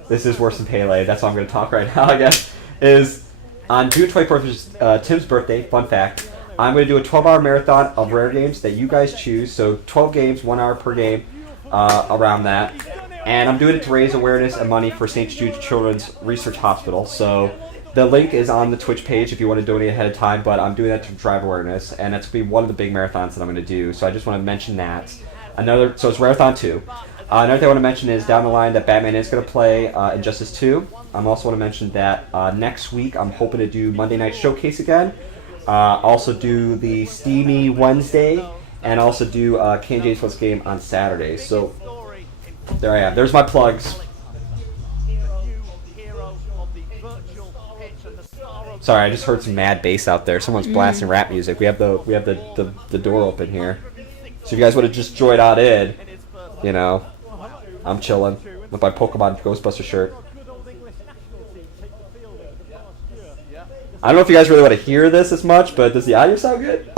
this is worse than Pele. That's why I'm gonna talk right now. I guess is. On June 24th, which is Tim's birthday, fun fact, I'm going to do a 12-hour marathon of rare games that you guys choose. So 12 games, 1 hour per game, around that. And I'm doing it to raise awareness and money for St. Jude Children's Research Hospital. So the link is on the Twitch page if you want to donate ahead of time, but I'm doing that to drive awareness. And that's going to be one of the big marathons that I'm going to do. So I just want to mention that. So it's Marathon 2. Another thing I want to mention is down the line that Batman is going to play Injustice 2. I also want to mention that next week I'm hoping to do Monday Night Showcase again. Also do the Steamy Wednesday, and also do K&J's Plus Game on Saturday. So there I am. There's my plugs. Sorry, I just heard some mad bass out there. Someone's blasting rap music. We have the door open here. So if you guys would have just joined on in, you know, I'm chilling with my Pokemon Ghostbuster shirt. I don't know if you guys really want to hear this as much, but does the audio sound good?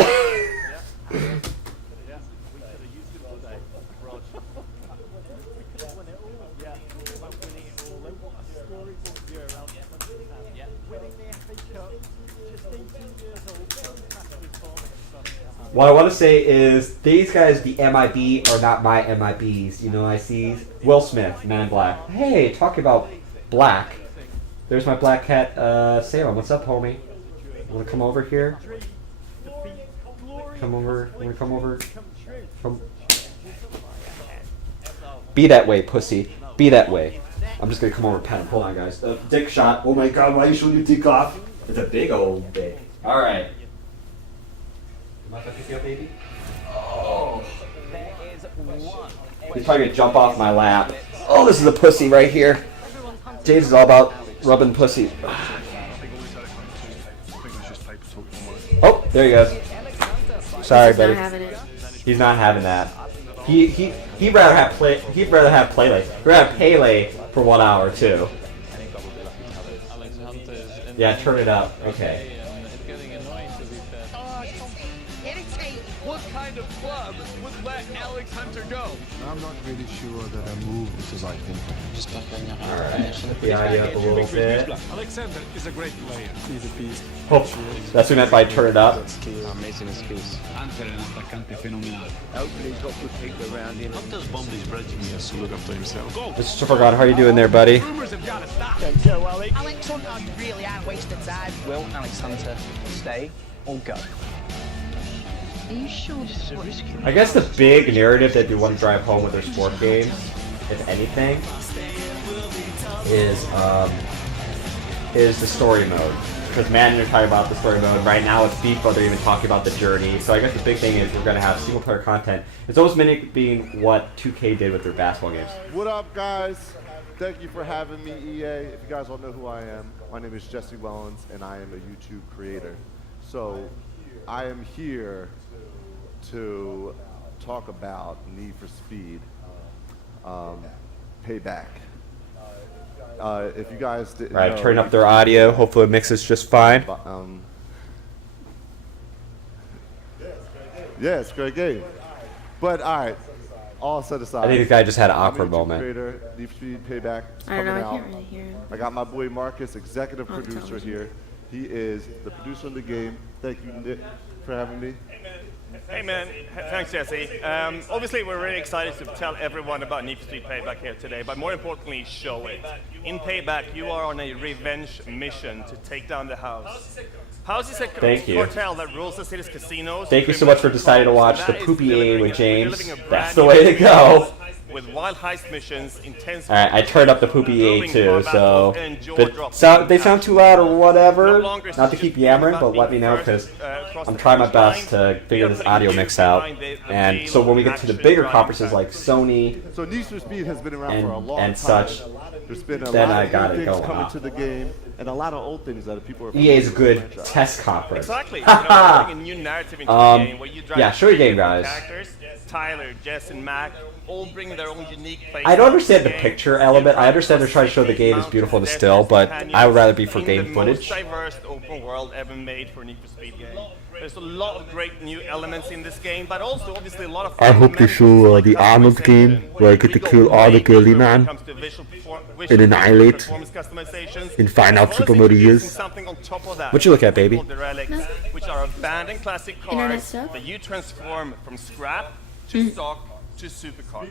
What I want to say is, these guys, the MIB, are not my MIBs. You know, I see Will Smith, Man in Black. Hey, talking about black. There's my black cat, Salem. What's up, homie? Want to come over here? Come over. Want to come over? Come. Be that way, pussy. Be that way. I'm just gonna come over and pet him. Hold on, guys. Dick shot. Oh my god, why are you showing your dick off? It's a big old dick. Alright. Mind if I pick you up, baby? Oh. He's probably gonna jump off my lap. Oh, this is a pussy right here. James is all about rubbing pussy. Oh, there he goes. Sorry, buddy. He's not having that. He'd rather have Pele. He'd rather have Pele for 1 hour too. Yeah, turn it up. Okay. What kind of club would let Alex Hunter go? I'm not really sure that a move is as I think. Just Alright, put the audio up a little bit. Alexander is a great player. He's a beast. Oh, that's what I meant by turn it up. Amazing skills. Hunter è un attaccante fenomenale. Hopefully he's got good people around him. Hunter's bombed his breaking. He has to look after himself. Mr. Supergod, how are you doing there, buddy? Alex Hunter really are wasting time. Will Alex Hunter stay or go? Are you sure this is risky? I guess the big narrative that you want to drive home with their sport games, if anything, is the story mode. because Madden are talking about the story mode. Right now it's FIFA, they're even talking about the journey. So I guess the big thing is we're going to have single player content. It's almost mimicking what 2K did with their basketball games. What up, guys? Thank you for having me, EA. If you guys don't know who I am, my name is Jesse Wellens, and I am a YouTube creator. So I am here to talk about Need for Speed Payback. If you guys didn't All right, know, turn up their audio. Hopefully it mixes just fine. Yeah, it's a great game. But all right, all set aside. I think this guy just had an I'm a awkward YouTube moment. Creator, Need for Speed Payback. I don't know. I coming can't out. really hear him. I got my boy Marcus, executive On producer television. here. He is the producer of the game. Thank you, Nick, for having me. Hey man, thanks Jesse. Obviously we're really excited to tell everyone about Need for Speed Payback here today, but more importantly, show it. In Payback, you are on a revenge mission to take down the House. House is a Thank you. cartel that rules the city's casinos. Thank you so much for deciding to watch the That is Poopy A delivering with a- James. delivering a That's brand the new way to go. With wild heist missions, intense. Alright, I turned up the Poopy A Building too, combat so and jaw but dropping they sound too loud or whatever. No longer Not to keep yammering, but let me know because I'm trying my best to figure this audio mix out. And so when we get to the bigger conferences like Sony So Need for Speed has been around for a long and time. such, There's been a then lot I of got new it things going coming on. to the game, and a lot of old things that people are. EA is a familiar good with the franchise. test conference. Exactly. You know, putting a new narrative into the game where you drive yeah, show your game, different guys. characters. Tyler, Jess, and Mac all bring their own unique place. I don't understand the picture element. I understand they're trying to show the game is beautiful and still, but I would rather be for game The footage. most diverse open world ever made for Need for Speed game. There's a lot of great new elements in this game, but also obviously a lot of. I hope they show the Arnold game where I get to kill all the girly man and annihilate and find out Super Mario is. What you look at, baby? The relics, which are abandoned classic Internet cars stuff? that you transform from scrap to stock to supercars.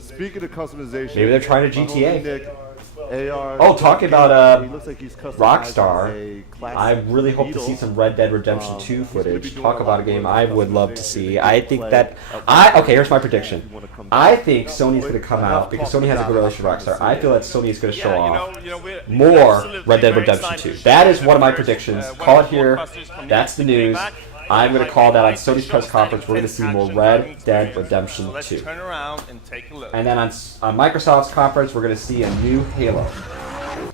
Speaking of customization, Maybe they're trying to my GTA. homie Nick, AR, Oh, talking about he looks like he's customizing Rockstar, a classic I really hope to Beetle. see some Red Dead Redemption 2 he's gonna be footage. doing Talk a about lot a game more I would love to customization see. that I you can think play that okay, here's my prediction. I think Sony's going to come out because Sony has a good relationship with Rockstar. I feel that Sony is going to show off more Red Dead Redemption 2. That is one of my predictions. Call it here. That's the news. I'm going to call that on Sony's press conference. We're going to see more Red Dead Redemption 2. Turn around and take a look. And then on Microsoft's conference, we're going to see a new Halo.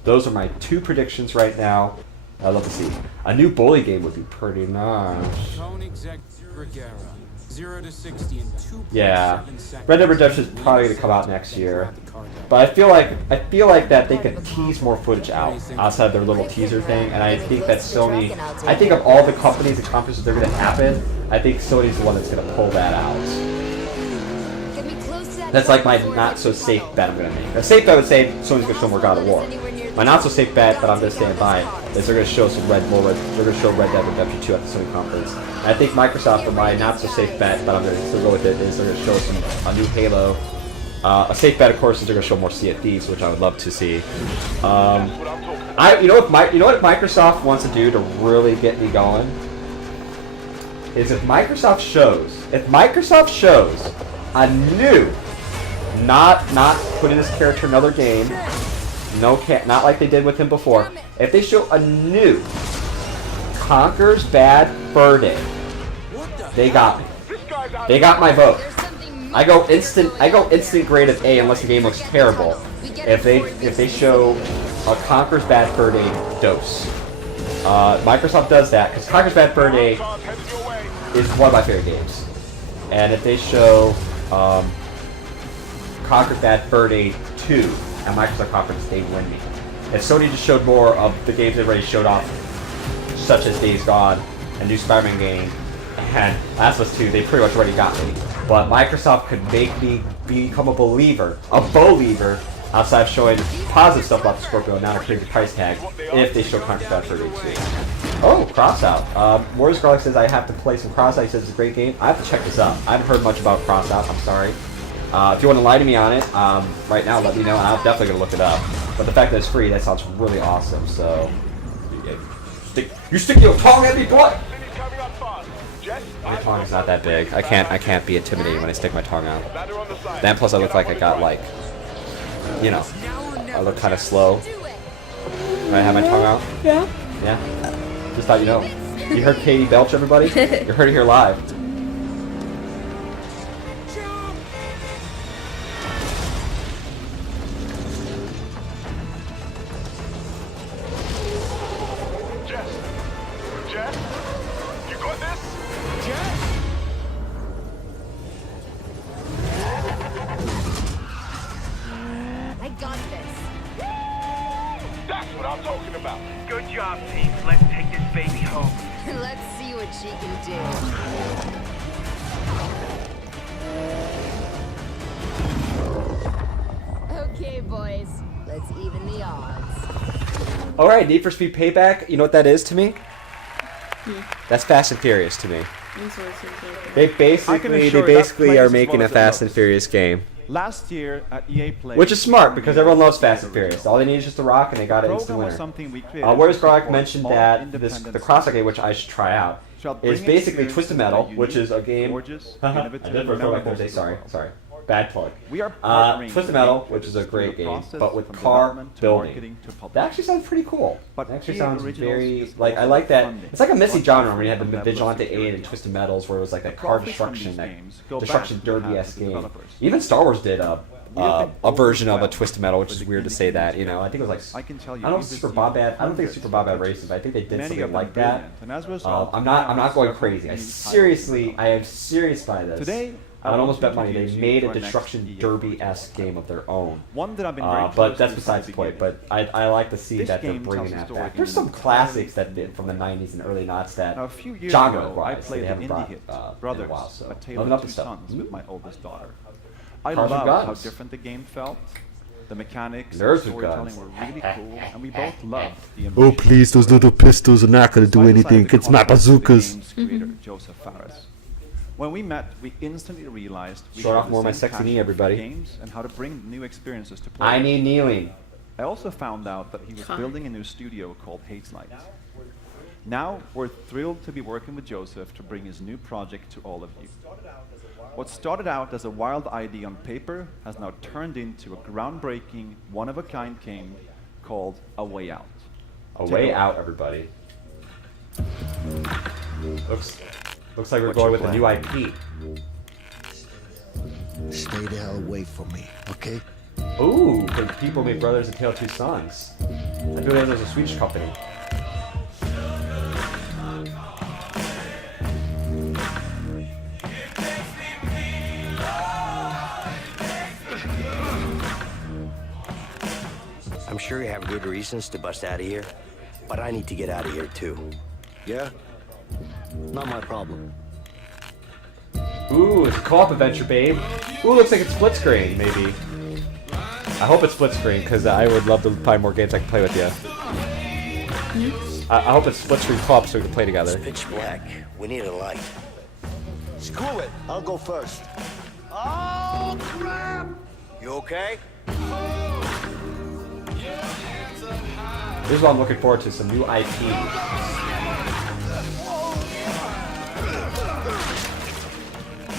Those are my two predictions right now. I'd love to see. A new Bully game would be pretty nice. Yeah, Red Dead Redemption is probably going to come out next year. But I feel like that they could tease more footage outside of their little teaser thing. And I think that Sony, I think of all the companies and conferences that are going to happen, I think Sony's the one that's going to pull that out. That's like my not so safe bet I'm going to make. A safe bet would say Sony's going to show more God of War. My not so safe bet, but I'm going to stand by, is they're going to show some they're going to show Red Dead Redemption 2 at the Sony conference. And I think Microsoft, for my not so safe bet, but I'm going to still go with it, is they're going to show a new Halo. A safe bet, of course, is they're going to show more Sea of Thieves, which I would love to see. You know what Microsoft wants to do to really get me going is if Microsoft shows a new, not putting this character in another game, not like they did with him before. If they show a new Conker's Bad Fur Day, they got me. They got my vote. I go instant grade of A unless the game looks terrible. If they show a Conker's Bad Fur Day dose. Microsoft does that because Conker's Bad Fur Day is one of my favorite games. And if they show Conker's Bad Fur Day 2 at Microsoft conference, they win me. If Sony just showed more of the games they already showed off, such as Days Gone, a new Spider-Man game, and Last of Us 2, they pretty much already got me. But Microsoft could make me become a believer, outside of showing positive stuff about the Scorpio and not a crazy price tag, if they show Conker's Bad Fur Day 2. Oh, Crossout. Warriors Garlic says I have to play some Crossout. He says it's a great game. I have to check this out. I haven't heard much about Crossout. I'm sorry. If you want to lie to me on it, right now, let me know, and I'm definitely going to look it up. But the fact that it's free, that sounds really awesome, so... You stick your tongue at me, boy! My tongue's not that big. I can't be intimidated when I stick my tongue out. Then plus I look like I got, like... You know, I look kind of slow. When I have my tongue out. Yeah. Yeah. Just thought you know. You heard Katie belch, everybody? You heard it here live. Jess, you got this? Jess? I got this. That's what I'm talking about. Good job, team. Let's take this baby home. Let's see what she can do. Okay, boys. Let's even the odds. All right, Need for Speed Payback. You know what that is to me? That's Fast and Furious to me. They basically are making a Fast and Furious game. Last year at EA Play, Which is smart because everyone loves Fast and Furious. All they need is just The Rock, and they got an instant winner. Warriors Garlic mentioned that the Crossfire game, which I should try out, is basically Twisted Metal, which is a game. I did refer back Thursday. Sorry, bad plug. Twisted Metal, which is a great game, but with car building. That actually sounds pretty cool. That actually sounds very I like that. It's like a messy genre where you have the Vigilante 8 and Twisted Metals, where it was like that car destruction, derby-esque game. Even Star Wars did a version of a Twisted Metal, which is weird to say that. You know, I think it was like I don't know if it's Super Bob-Bad. I don't think it's Super Bob-Bad Racing, but I think they did something like that. I'm not going crazy. I am serious by this. Today, I would almost bet money they made a Destruction Derby-esque game of their own. One that I've been but that's besides the point. But I like to see that they're bringing that back. There's some classics that did from the 90s and early noughts that genre-wise they haven't brought in a while. So loving up the stuff. With my oldest daughter. I love how different the game felt. The mechanics and storytelling were really cool, and we both loved the emotion. Oh please, those little pistols are not going to do anything. It's my bazookas. Creator Joseph Fares. When we met, we instantly realized we Start had off the more my same sexy passion knee, for everybody. games and how to bring new experiences to play. I need kneeling. I also found out that he was building a new studio called Hazelight. Now we're thrilled to be working with Joseph to bring his new project to all of you. What started out as a wild idea on paper has now turned into a groundbreaking, one-of-a-kind game called A Way Out. A Way Out, everybody. Looks like we're going with a new IP. Stay the hell away from me, okay? Ooh, the people made Brothers and Tale of Two Sons. I feel like there's a Swedish company. I'm sure you have good reasons to bust out of here, but I need to get out of here too. Yeah? Not my problem. Ooh, it's a co-op adventure, babe. Ooh, looks like it's split screen, maybe. I hope it's split screen, because I would love to find more games I can play with you. I hope it's split screen co-op so we can play together. It's pitch black. We need a light. Screw it. I'll go first. Oh, crap! You okay? This is what I'm looking forward to, some new IP.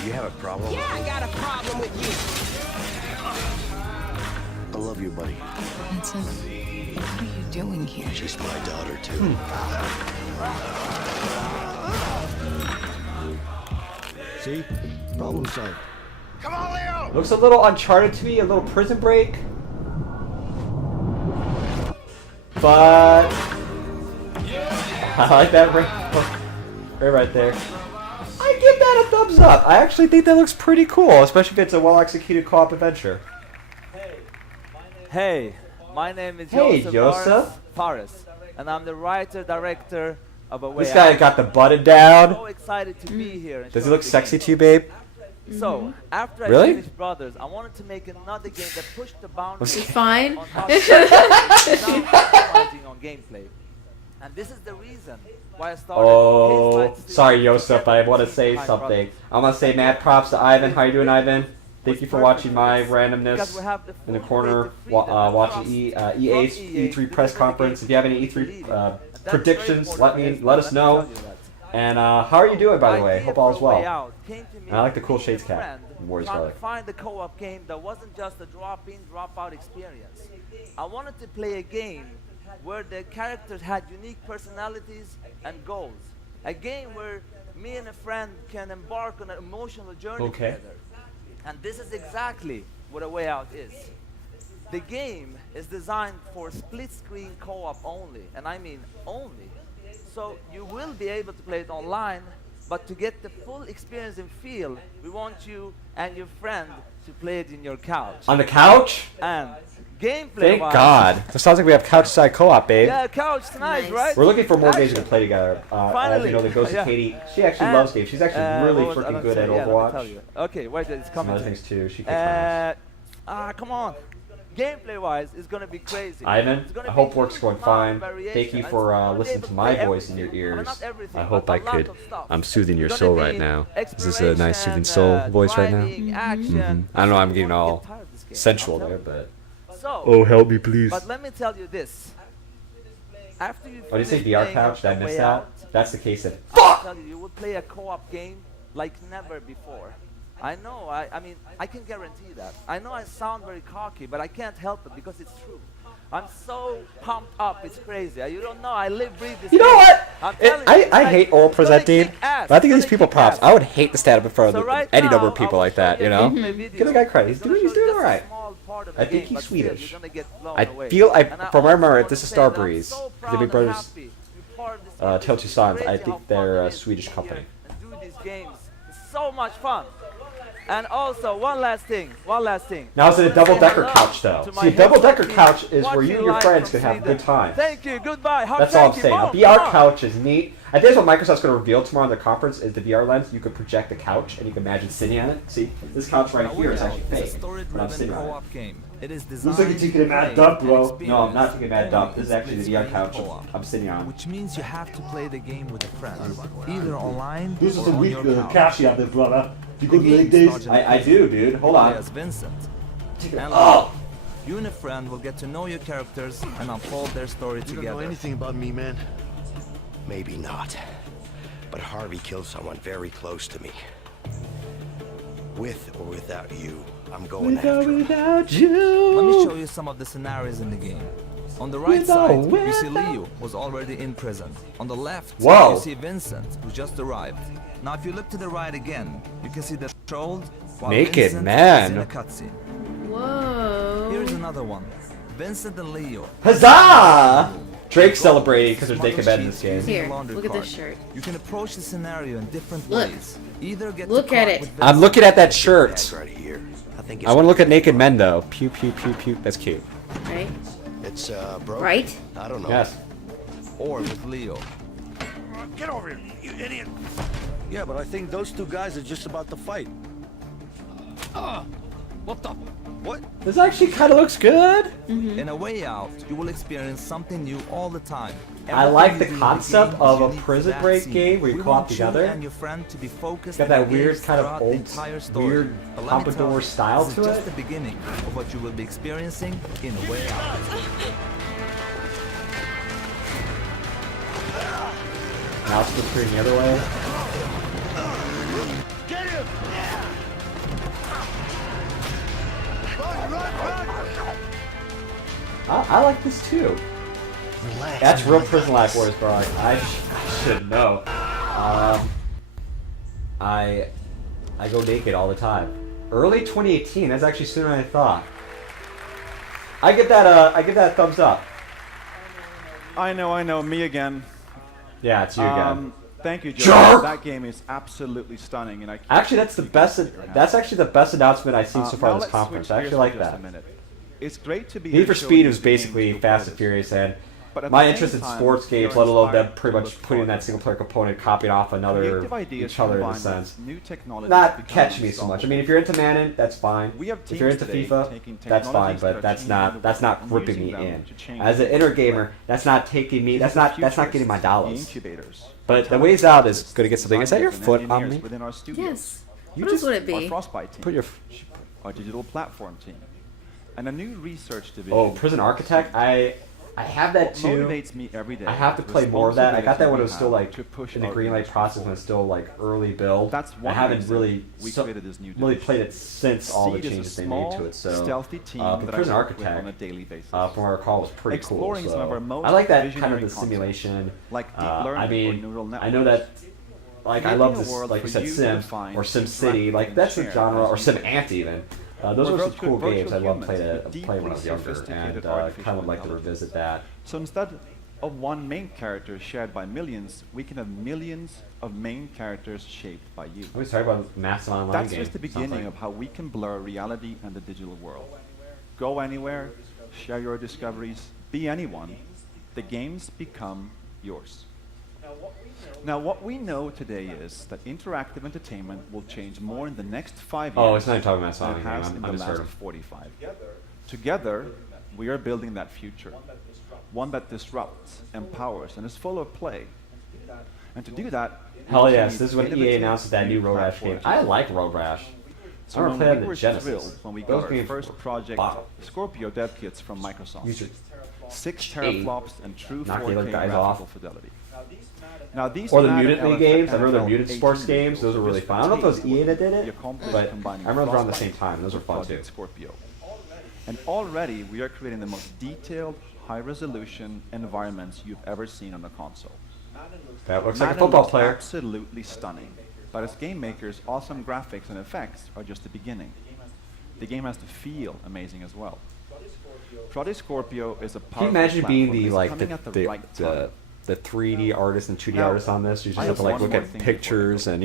You have a problem? Yeah, I got a problem with you. I love you, buddy. Vincent, what are you doing here? She's my daughter, too. See? Problem solved. Come on, Leo! Looks a little Uncharted to me, a little Prison Break. But I like that right there. I give that a thumbs up. I actually think that looks pretty cool, especially if it's a well-executed co-op adventure. Hey, my name is Joseph Fares, and I'm the writer-director of A Way This guy Out. got the button down. I'm so excited to be here. and Does he show look the sexy game. to you, babe? So, after I Really? finished Brothers, I wanted to make another game that pushed the boundaries He's fine. on how to without compromising on gameplay. And this is the reason why I started Oh, Hazelight Studios sorry, Joseph, I want to to say my something. brothers. I want to say mad props to Ivan. How you doing, Ivan? Thank you for watching my because randomness we have the in the full corner, creative freedom watching and EA's trust from EA E3 to press deliver the conference. game If you have any we E3 believe in. And that's predictions, very let important, us let know. me tell you that. And how are you doing, by the way? idea Hope for all is A Way well. Out came to me And I like the cool from shades a cap. friend Warriors trying to Garlic. find a co-op game that wasn't just a drop-in, drop-out experience. I wanted to play a game where the characters had unique personalities and goals. A game where me and a friend can embark on an emotional journey together. And this is exactly what A Way Out is. The game is designed for split-screen co-op only, and I mean only. So you will be able to play it online, but to get the full experience and feel, we want you and your friend to play it in your couch. On the couch? And gameplay. Thank God. It sounds like we have couch side co-op, babe. Yeah, couch tonight, right? We're looking for more games we can play together. Finally. As you know, the Ghost of Katie, she actually loves games. She's actually really freaking good at Overwatch. Okay, wait, it's coming. Some other things too. She kicks come on. Gameplay-wise, it's gonna be crazy. Ivan, I hope work's going fine. Thank you for listening to my voice in your ears. I hope I could. I'm soothing your soul right now. Is this a nice soothing soul voice right now? I don't know. I'm getting all sensual there, but. Oh, help me, please. But let me tell you this. After you did you say VR couch? Did I miss that? That's the case of. I'll tell you, you will play a co-op game like never before. I know, I mean, I can guarantee that. I know I sound very cocky, but I can't help it because it's true. I'm so pumped up, it's crazy. You don't know, I live, breathe this. You know what? I like, hate oral presenting, but I think these people props. I would hate to stand up in front of any number of people like that, you know? Give the guy credit. He's doing alright. I think he's Swedish. I feel, from what I remember, if this is Starbreeze, the Big Brothers, Tale Two Sons, I think they're a Swedish company. Do these games. It's so much fun. And also, one last thing. Now is it a double-decker couch, though? See, a double-decker couch is where you and your friends can have a good time. Thank you, goodbye. That's all I'm saying. A VR couch is neat. I think that's what Microsoft's going to reveal tomorrow in the conference is the VR lens. You could project the couch, and you can imagine sitting on it. See, this couch right here is actually fake, but I'm sitting on it. Looks like you're taking a mad dump, bro. No, I'm not taking a mad dump. This is actually the VR couch I'm sitting on. Which means you have to play the game with a friend, either online This is or some on weak your couch. cash out there, brother. You go to leg days? I do, dude. Hold on. As Vincent. And you and a friend will get to know your characters and unfold their story together. You don't know anything about me, man. Maybe not. But Harvey killed someone very close to me. With or without you, I'm going after him. Without you. Let me show you some of the scenarios in the game. On the right side, you see Leo, who's already in prison. On the left, you see Vincent, who just arrived. Now, if you look to the right again, you can see the trolled while Naked Vincent man. is in a cutscene. Whoa. Here's another one. Vincent and Leo. Huzzah! Drake's celebrating because there's naked men in this game. Here, look at this shirt. You can approach the scenario in different ways. Either get Look at it. I'm looking at that shirt. Right here. I want to look at naked men though. Pew pew pew pew. That's cute. Right? It's broke. Right? I don't know. Yes. Or with Leo. Get over here, you idiot. Yeah, but I think those two guys are just about to fight. What the? What? This actually kind of looks good. In A Way Out, you will experience something new all the time. I like the concept of a prison break game where you co-op together. And your friend to be focused Got that weird kind of old, weird Pompadour style to it. it. Just the beginning of what you will be experiencing in A Way Out. Now it's turning the other way. Get him! Run! I like this too. Relax. That's real prison life wars, bro. I should know. I go naked all the time. Early 2018. That's actually sooner than I thought. I give that a thumbs up. I know. Me again. Yeah, it's you again. Thank you, Joe. Jerk! That game is absolutely stunning, and actually that's the best. That's actually the best announcement I've seen so far this conference. I actually like that. It's great to be. Need for Speed was basically Fast and Furious, and my interest in sports games, let alone them pretty much putting that single player component, copying off each other in a sense. Not catching me so much. I mean, if you're into Madden, that's fine. If you're into FIFA, that's fine, but that's not gripping me in. As an inner gamer, that's not taking me. That's not getting my dollars. But The Ways Out is going to get something. Is that your foot on me? Yes. You What else would it be? Our Frostbite team, Put your. our digital platform team, and a new research division. Oh, Prison Architect. I have that What too. motivates me every day. I have to play more of that. I got that when it was still like to push in the our greenlight industry process when it's still like early build. That's I one haven't reason really we created this new really division. played it since all the Seed is a changes they small, made to it. So stealthy team but that I Prison work with Architect on a daily basis. From what I recall, was pretty Exploring cool. some of So our most I like that kind of visionary the concepts, simulation. like deep I learning or mean, neural I know that. Like I love Creating a this, world like you for said, you to Sim define, or Sim interact City. Like and that's the share genre, as or you Sim wish. Ant even. Those We're are some cool virtual games I love humans to with play when I was deeply younger, sophisticated and artificial kind of like to intelligence. revisit that. So instead of one main character shared by millions, we can have millions of main characters shaped by you. We was talking about massive online That's game. just the beginning of how we can blur reality and the digital world. Go anywhere, share your discoveries, be anyone. The games become yours. Now, what we know today is that interactive entertainment will change more in the next 5 years Oh, it's not even talking about than it Sonic has game. in I'm the just last heard of. 45. Together, we are building that future, one that disrupts, empowers, and is full of play. And to do that, we Hell also yes, need this is when EA innovative announced that new Road Rash game. platforms. I like Road Rash. So I when remember playing we the were Genesis. thrilled when we Those got our games first were project, bomb. Scorpio dev kits from Microsoft. You should 6 shade, teraflops and true knock the 4K other guys graphical off. fidelity. Now these Or the Madden Mutant League NFL games. I remember the NFL Mutant Sports 18 games. Those were are really just fun. I don't know if it was fatigued. EA that did The it, accomplishment but I combining remember around the Frostbite same time. Those were with fun too. Project Scorpio. And already we are creating the most detailed, high-resolution environments you've ever seen on a console. That looks like a Madden football looks player. Absolutely stunning. But as game makers, awesome graphics and effects are just the beginning. The game has to feel amazing as well. Project Scorpio is a Can powerful you imagine being platform the that's like coming at the right time. the 3D artist and 2D Now, artist on this? You just I have to have like one look more at thing pictures and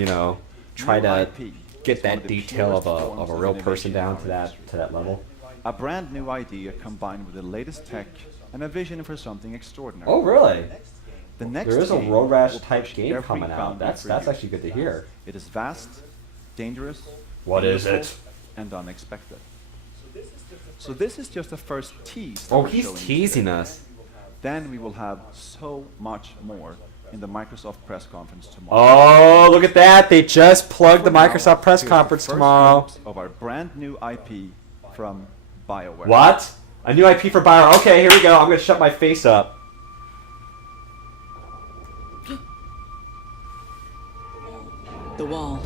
try New to IP get is one that of the detail purest of forms a of real innovation person in down our to that level. A brand new idea combined with the latest tech and a vision for something extraordinary. Oh really? The next There is a game Road Rash will type push game every coming out. boundary That's for that's you. actually good to hear. It is vast, dangerous, What is beautiful, it? and unexpected. So this is just the first tease. that Oh, we're he's showing you teasing today. us. Then we will have so much more in the Microsoft press conference tomorrow. Oh, look at that! They just plugged the For now, Microsoft press here's the conference first tomorrow. glimpse of our brand new IP from BioWare. What? A new IP for Bioware. Okay, here we go. I'm gonna shut my face up. The wall.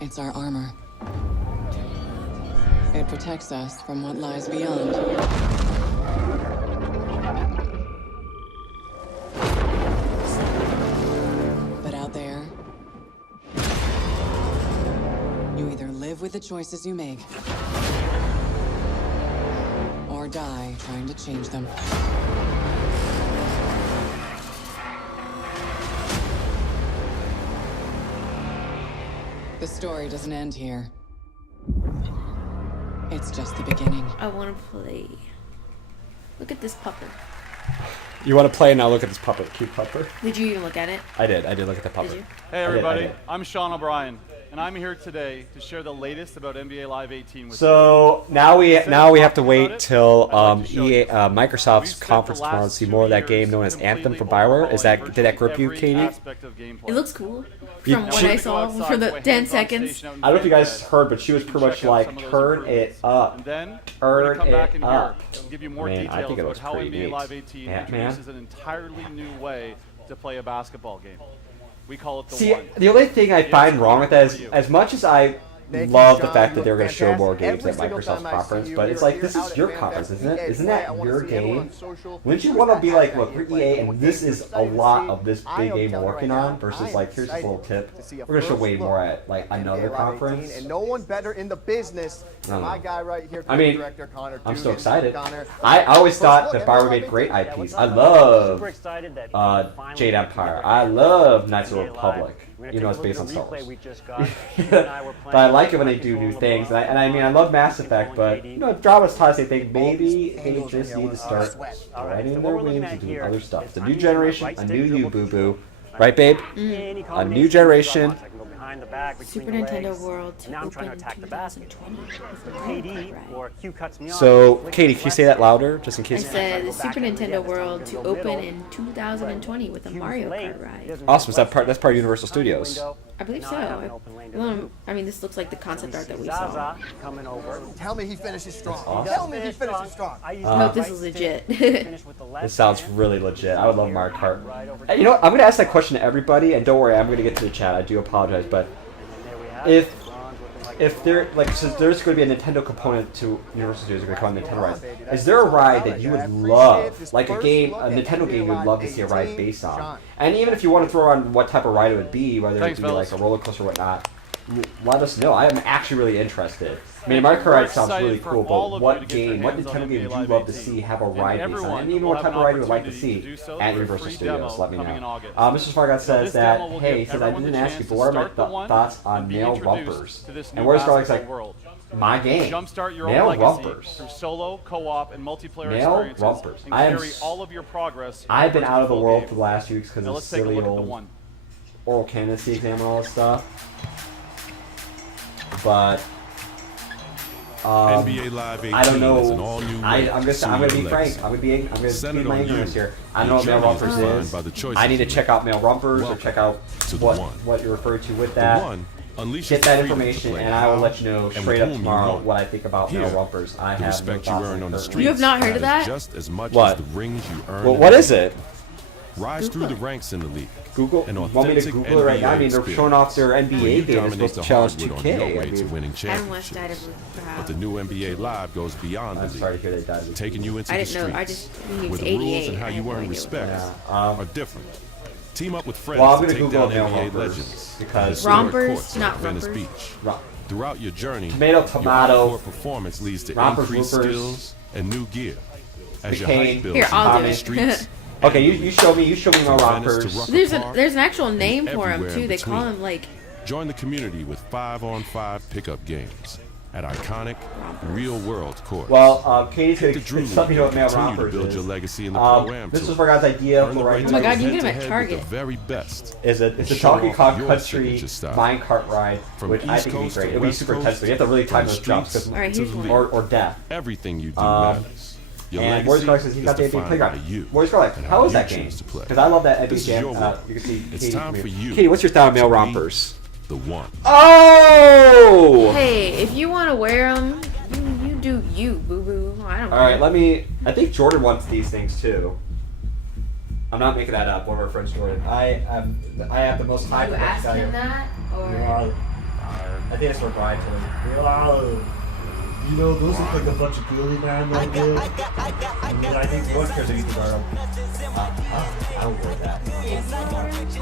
It's our armor. It protects us from what lies beyond. But out there, you either live with the choices you make, or die trying to change them. The story doesn't end here. It's just the beginning. I want to play. Look at this pupper. You want to play and now look at this puppet, cute pupper? Did you even look at it? I did look at the puppet. Did you? Hey I everybody, did. I'm Sean O'Brien, and I'm here today to share the latest about NBA Live 18 with you. So now we have to wait till show Microsoft's conference tomorrow to see more of that game known as Anthem from Bioware. Did that grip you, Katie? It looks cool. You- From what she- I saw for the 10 seconds. I don't know if you guys heard, but she was pretty much like, turn it up, turn it up. Give you more Man, I details think it about looks how pretty NBA neat. Live 18 Ant-Man. introduces an entirely new way to play a basketball game. We call it the See, One. the only thing I find wrong with that is, as much as I Thank you, love the Sean. fact that You they're look going to show more fantastic. games at Every single Microsoft's time I see conference, you, but you're it's like, here this out is at your Fan conference, Fest. isn't it? EA Isn't play. I that wanna your see everyone game? on social. Wouldn't you Push want to that be like, hashtag look, you're we're EA, playing. and this is a Excited to lot see. of this I big am game telling we're you working right on now, versus I am like, here's this excited little tip. to see a We're going to show first way look more at like NBA another Live 18, conference. and no one better in the business I than don't my know. guy right here, I mean, director Connor I'm Dugan. still excited. Connor, I always first thought look, that NBA Bioware Live made great 18. IPs. I love Jade Empire. I love Knights of the Republic, even though it's based on Star Wars. But I like it when they do new things. And I mean, I love Mass Effect, but you know, Dramas Toss, I think maybe they just need to start spreading their wings and doing other stuff. It's a new generation, a new you, boo boo. Right, babe? A new generation. Super Nintendo World to open in 2020 with Mario Kart Ride. So, Katie, can you say that louder, just in I case? said the Super Nintendo World to open in 2020 with a Mario Kart ride. Awesome. Is that part? That's part of Universal Studios. I believe so. I mean, this looks like the concept art that we saw. Zaza coming over. Tell me he finishes strong. awesome. Tell me he finishes strong. I hope this is legit. This sounds really legit. I would love Mario Kart. You know what? I'm going to ask that question to everybody, and don't worry, I'm going to get to the chat. I do apologize, but if there, like, so there's going to be a Nintendo component to Universal Studios, we're going to call it Nintendo Ride. Is there a ride that you would love, like a Nintendo game you would love to see a ride based on? And even if you want to throw on what type of ride it would be, whether it be like a roller coaster or whatnot, let us know. I am actually really interested. I mean, Mario Kart Ride sounds really cool, but what game, what Nintendo game would you love to see have a ride based on? And even what type of ride you would like to see at Universal Studios, let me know. Mr. Fargot says that, hey, he says, I didn't ask you, but what are my thoughts on male rumpers? And where's Garlic's like, my game, Jumpstart your male own legacy rumpers. through solo, co-op, and multiplayer Male experiences, rumpers. and I am carry all of your progress. I've been over to out of the full world game. for the last few weeks because Now of let's take a silly look at the old one. oral candidacy exam and all that stuff. But NBA Live 18 I don't know. is an all-new I'm way gonna to speak my legacy. ignorance here. I don't know what Your male journey is rumpers defined is. by the choices I need to you check make. out male rumpers or Welcome check out to the what one. you're referring to with The that. one unleashes Get that freedom to information, play and I will how let you know and straight with up whom you tomorrow want. what I think about male Here, rumpers. I the have respect no you thoughts earn on the currently. streets You have not heard of matters that? just as much What? as the rings you earn. Well, in what the is game. it? Rise through the ranks in the league. Google. An Want me to authentic Google it right now? I mean, they're NBA showing off their where NBA you game. They're dominate supposed to the challenge hardwood on 2K. your I way to mean, winning Adam West died championships. of But the new NBA Live goes beyond the I'm league, sorry to hear they died. taking you into I the didn't know. streets, I just knew he was where the rules 88. and how I you had no earn idea what respect Yeah, are different. Team up with friends Well, I'm to gonna take Google down male NBA rumpers legends. because- at historic Rompers, courts not like Venice rumpers. Beach. Throughout your journey, Tomato, your tomato. on-court performance leads to Rompers, increased roopers. skills and new gear. As your Cocaine. height builds Here, in I'll do the it. streets. Okay, you show me male From Venice to rumpers. Rucker Park There's an actual name for him everywhere in too. They call between. him like Join the community with 5-on-5 pickup games at iconic, real-world courts. Well, Katie's Hit gonna the Drew let me know what male Continue to rumpers build is. your legacy in the Pro-Am This Tour. was God's idea Earn for the the right right to Oh my God, go you can get 'em at head-to-head with Target. the very best. It's a and show Donkey off Kong your Country signature style. minecart ride, From which I East think would be Coast great. to It'll be West super Coast, intense, but you have to really time from those the jumps, streets 'cause- All right, here's to the one. league. or death. Everything you do Um, matters. Your And Morris legacy Clark says he's is got the NBA defined playground. by you Morris Clark, and how is you that game? choose to play. Because I love that NBA This is Jam. your world. You can see It's Katie time from for here. you Katie, what's your style of male to be rompers? The one. Oh! Hey, if you want to wear them, you do you, boo boo. I don't. All right, I think Jordan wants these things too. I'm not making that up. One of our friends, Jordan. I have the most high. You ask him that, or I think that's what Brian told me. You know, those look like a bunch of girly man right there. But I think one cares if you can wear them. I don't wear that.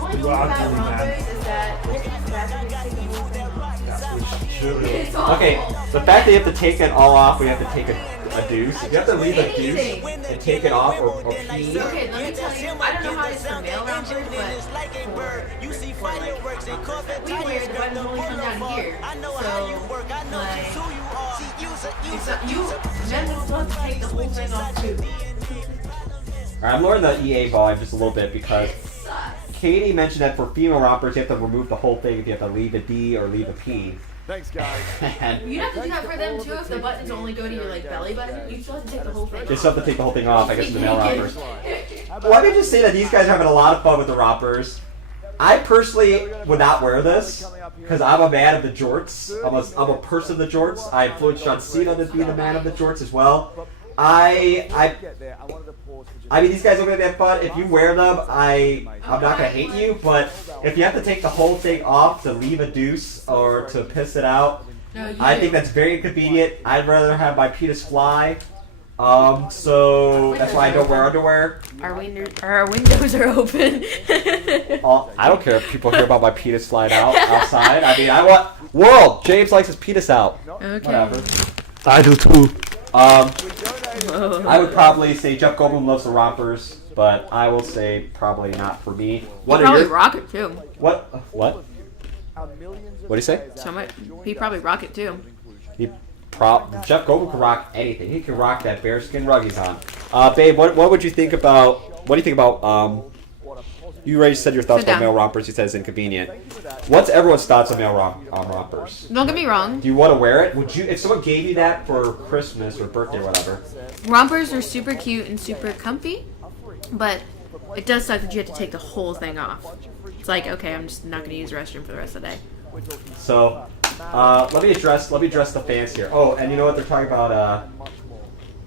Okay, the fact that you have to take it all off, we have to take a deuce. You have to leave a deuce and take it off or pee. Okay, let me tell you. I don't know how it is for male rompers, but for like, we wear the buttons only come down here. So, men are supposed to take the whole thing off too. Alright, I'm lowering the EA volume just a little bit because Katie mentioned that for female rompers, you have to remove the whole thing if you have to leave a D or leave a P. Thanks, guys. You have to do that for them too. If the buttons only go to your like belly button, you still have to take the whole thing. You still have to take the whole thing off, I guess, in the male rompers. Let me just say that these guys are having a lot of fun with the rompers. I personally would not wear this because I'm a man of the jorts. I'm a person of the jorts. I influenced John Cena to be the man of the jorts as well. I mean, these guys are gonna have fun. If you wear them, I'm not gonna hate you. But if you have to take the whole thing off to leave a deuce or to piss it out, I think that's very inconvenient. I'd rather have my penis fly. So that's why I don't wear underwear. Our windows are open. I don't care if people hear about my penis flying out outside. I mean, I want world. James likes his penis out. Okay. Whatever. I do too. I would probably say Jeff Goldblum loves the rompers, but I will say probably not for me. He'd probably rock it too. What? What do you say? He'd probably rock it too. Jeff Goldblum can rock anything. He can rock that bearskin rug he's on. Babe, what would you think about? What do you think about? You already said your thoughts Sit about down. male rompers. You said it's inconvenient. What's everyone's thoughts on male rompers? Don't get me wrong. Do you want to wear it? Would you, if someone gave you that for Christmas or birthday or whatever? Rompers are super cute and super comfy, but it does suck that you have to take the whole thing off. It's like, okay, I'm just not gonna use the restroom for the rest of the day. So, let me address the fans here. Oh, and you know what? They're talking about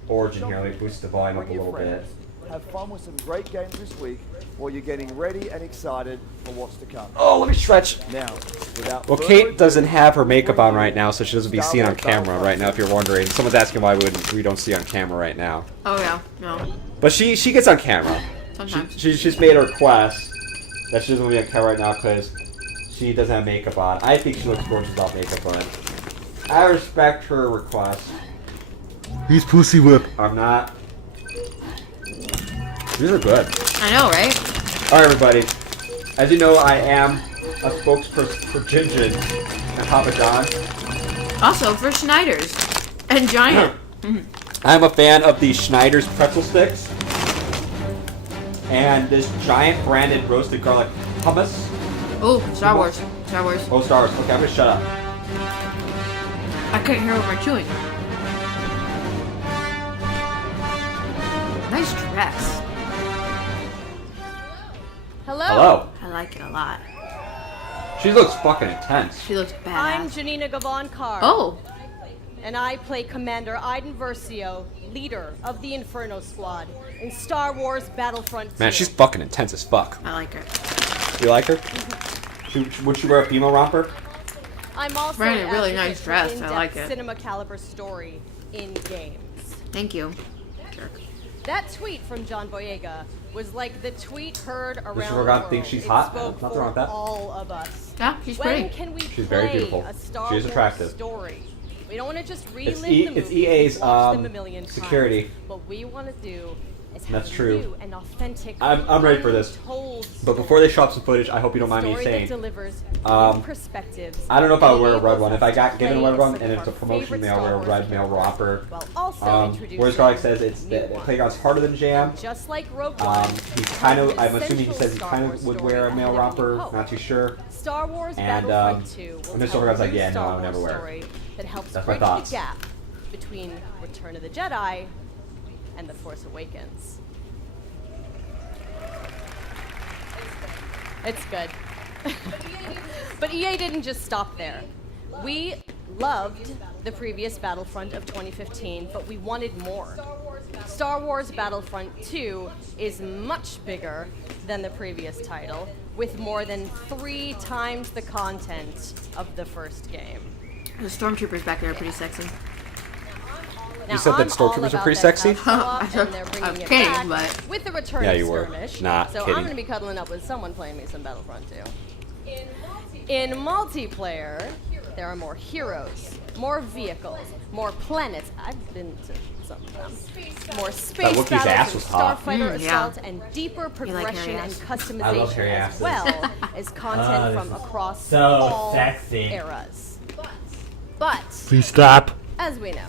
Origin here. Let me boost the volume up a little bit. Have fun with some great games this week while you're getting ready and excited for what's to come. Oh, let me stretch. Now, without Well, further Kate ado, doesn't have her makeup on right now, so she doesn't be seen on camera right now, if you're wondering. Someone's asking why we don't see on camera right now. Oh yeah, no. But she gets on camera. Sometimes. She's made a request that she doesn't want to be on camera right now because she doesn't have makeup on. I think she looks gorgeous without makeup on. I respect her request. He's pussy whip. I'm not. These are good. I know, right? Alright, everybody. As you know, I am a spokesperson for Jinjin and Papa John. Also for Schneider's and Giant. I'm a fan of the Schneider's pretzel sticks and this Giant branded roasted garlic hummus. Oh, Star Wars. Star Wars. Oh, Star Wars. Okay, I'm gonna shut up. I couldn't hear what we're chewing. Nice dress. Hello. Hello. I like it a lot. She looks fucking intense. She looks badass. I'm Janina Gavon Carr. Oh. And I play Commander Iden Versio, leader of the Inferno Squad in Star Wars Battlefront 2. Man, she's fucking intense as fuck. I like her. You like her? Would she wear a female romper? I'm also Wearing a really an nice advocate dress. for I in-depth like it. cinema caliber story in games. Thank you. Jerk. That tweet from John Boyega was like the tweet heard around Does she the forgot world. thinks she's It hot? spoke Nothing wrong with that. for all of us. Yeah, she's when pretty. Can we She's play very beautiful. A Star She is Wars attractive. story? We don't want to just relive It's the movie it's EA's and watch them a million security. times. What we want to do is have That's a true. new and authentic. I'm ready for this. untold But before they show up some footage, I hope you don't mind me story saying. that delivers new perspectives. I don't know if I would wear a red enables one. If us I got to given a play red one as and some it's a of our promotion, favorite maybe I'll wear a Star red male Wars romper. while also Whereas introducing Garlic says it's new the ones. Playground's harder than Jam. Just like Rogue One, He's kind of. an I'm assuming he essential says he Star kind Wars of would story wear a male ahead of New romper. Hope. Not too sure. Star Wars And Battlefront 2 will when Mr. tell Overguy's a like, new yeah, no, Star I would never Wars wear. story that helps That's my bridge the thoughts. gap between Return of the Jedi and The Force Awakens. It's good. But EA didn't just stop there. We loved the previous Battlefront of 2015, but we wanted more. Star Wars Battlefront 2 is much bigger than the previous title, with more than 3 times the content of the first game. The stormtroopers back there are pretty sexy. Now, said that I'm all stormtroopers are about pretty that sexy? co-op, and they're bringing I'm it kidding, back but- with the return Yeah, of you were. Skirmish. Not so kidding. I'm going to be cuddling up with someone playing me some Battlefront 2. In multiplayer, there are more heroes, more vehicles, more planets. I've been to some of them. More space Wookiee's battles ass and was hot. starfighter Yeah. assault and deeper like progression hairy and ass? customization I love hairy as asses. well as content from this is across so all sexy. eras. But Please stop. as we know,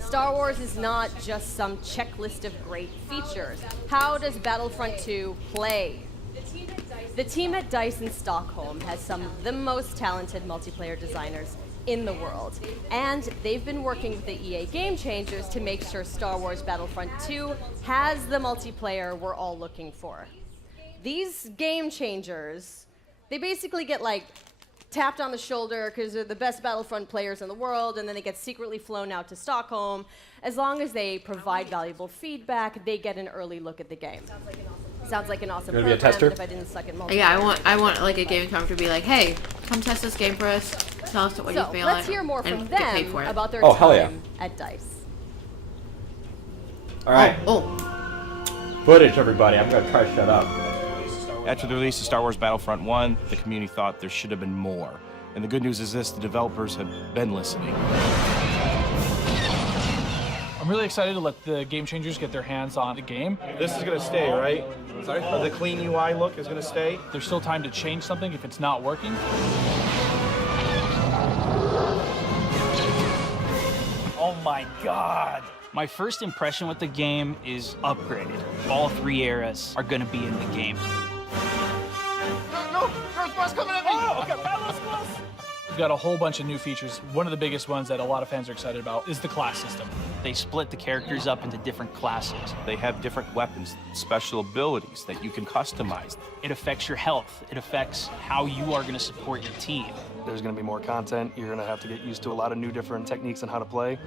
Star Wars is not just some checklist of great features. How does Battlefront 2 play? The team at DICE in Stockholm has some of the most talented multiplayer designers in the world, and they've been working with the EA Game Changers to make sure Star Wars Battlefront 2 has the multiplayer we're all looking for. These Game Changers, they basically get like tapped on the shoulder because they're the best Battlefront players in the world, and then they get secretly flown out to Stockholm. As long as they provide valuable feedback, they get an early look at the game. Sounds like an awesome You wanna be a program, tester? but if I didn't suck at multiplayer. Yeah, I want like a gaming company to be like, hey, come test this game for us. Tell us what you So feel let's like. hear more and from get paid them for it. about their Oh, hell yeah. time at DICE. All right. Oh. Footage, everybody. I'm gonna try to shut up. After the release of Star Wars Battlefront 1, the community thought there should have been more. And the good news is this, the developers have been listening. I'm really excited to let the Game Changers get their hands on the game. This is gonna stay, right? Sorry? The clean UI look is gonna stay? There's still time to change something if it's not working. Oh my god! My first impression with the game is upgraded. All 3 eras are gonna be in the game. No, Earth Boss coming at me! Oh, okay, Battle Squad! got a whole bunch of new features. One of the biggest ones that a lot of fans are excited about is the class system. They split the characters up into different classes. They have different weapons, special abilities that you can customize. It affects your health. It affects how you are going to support your team. There's going to be more content. You're going to have to get used to a lot of new different techniques on how to play.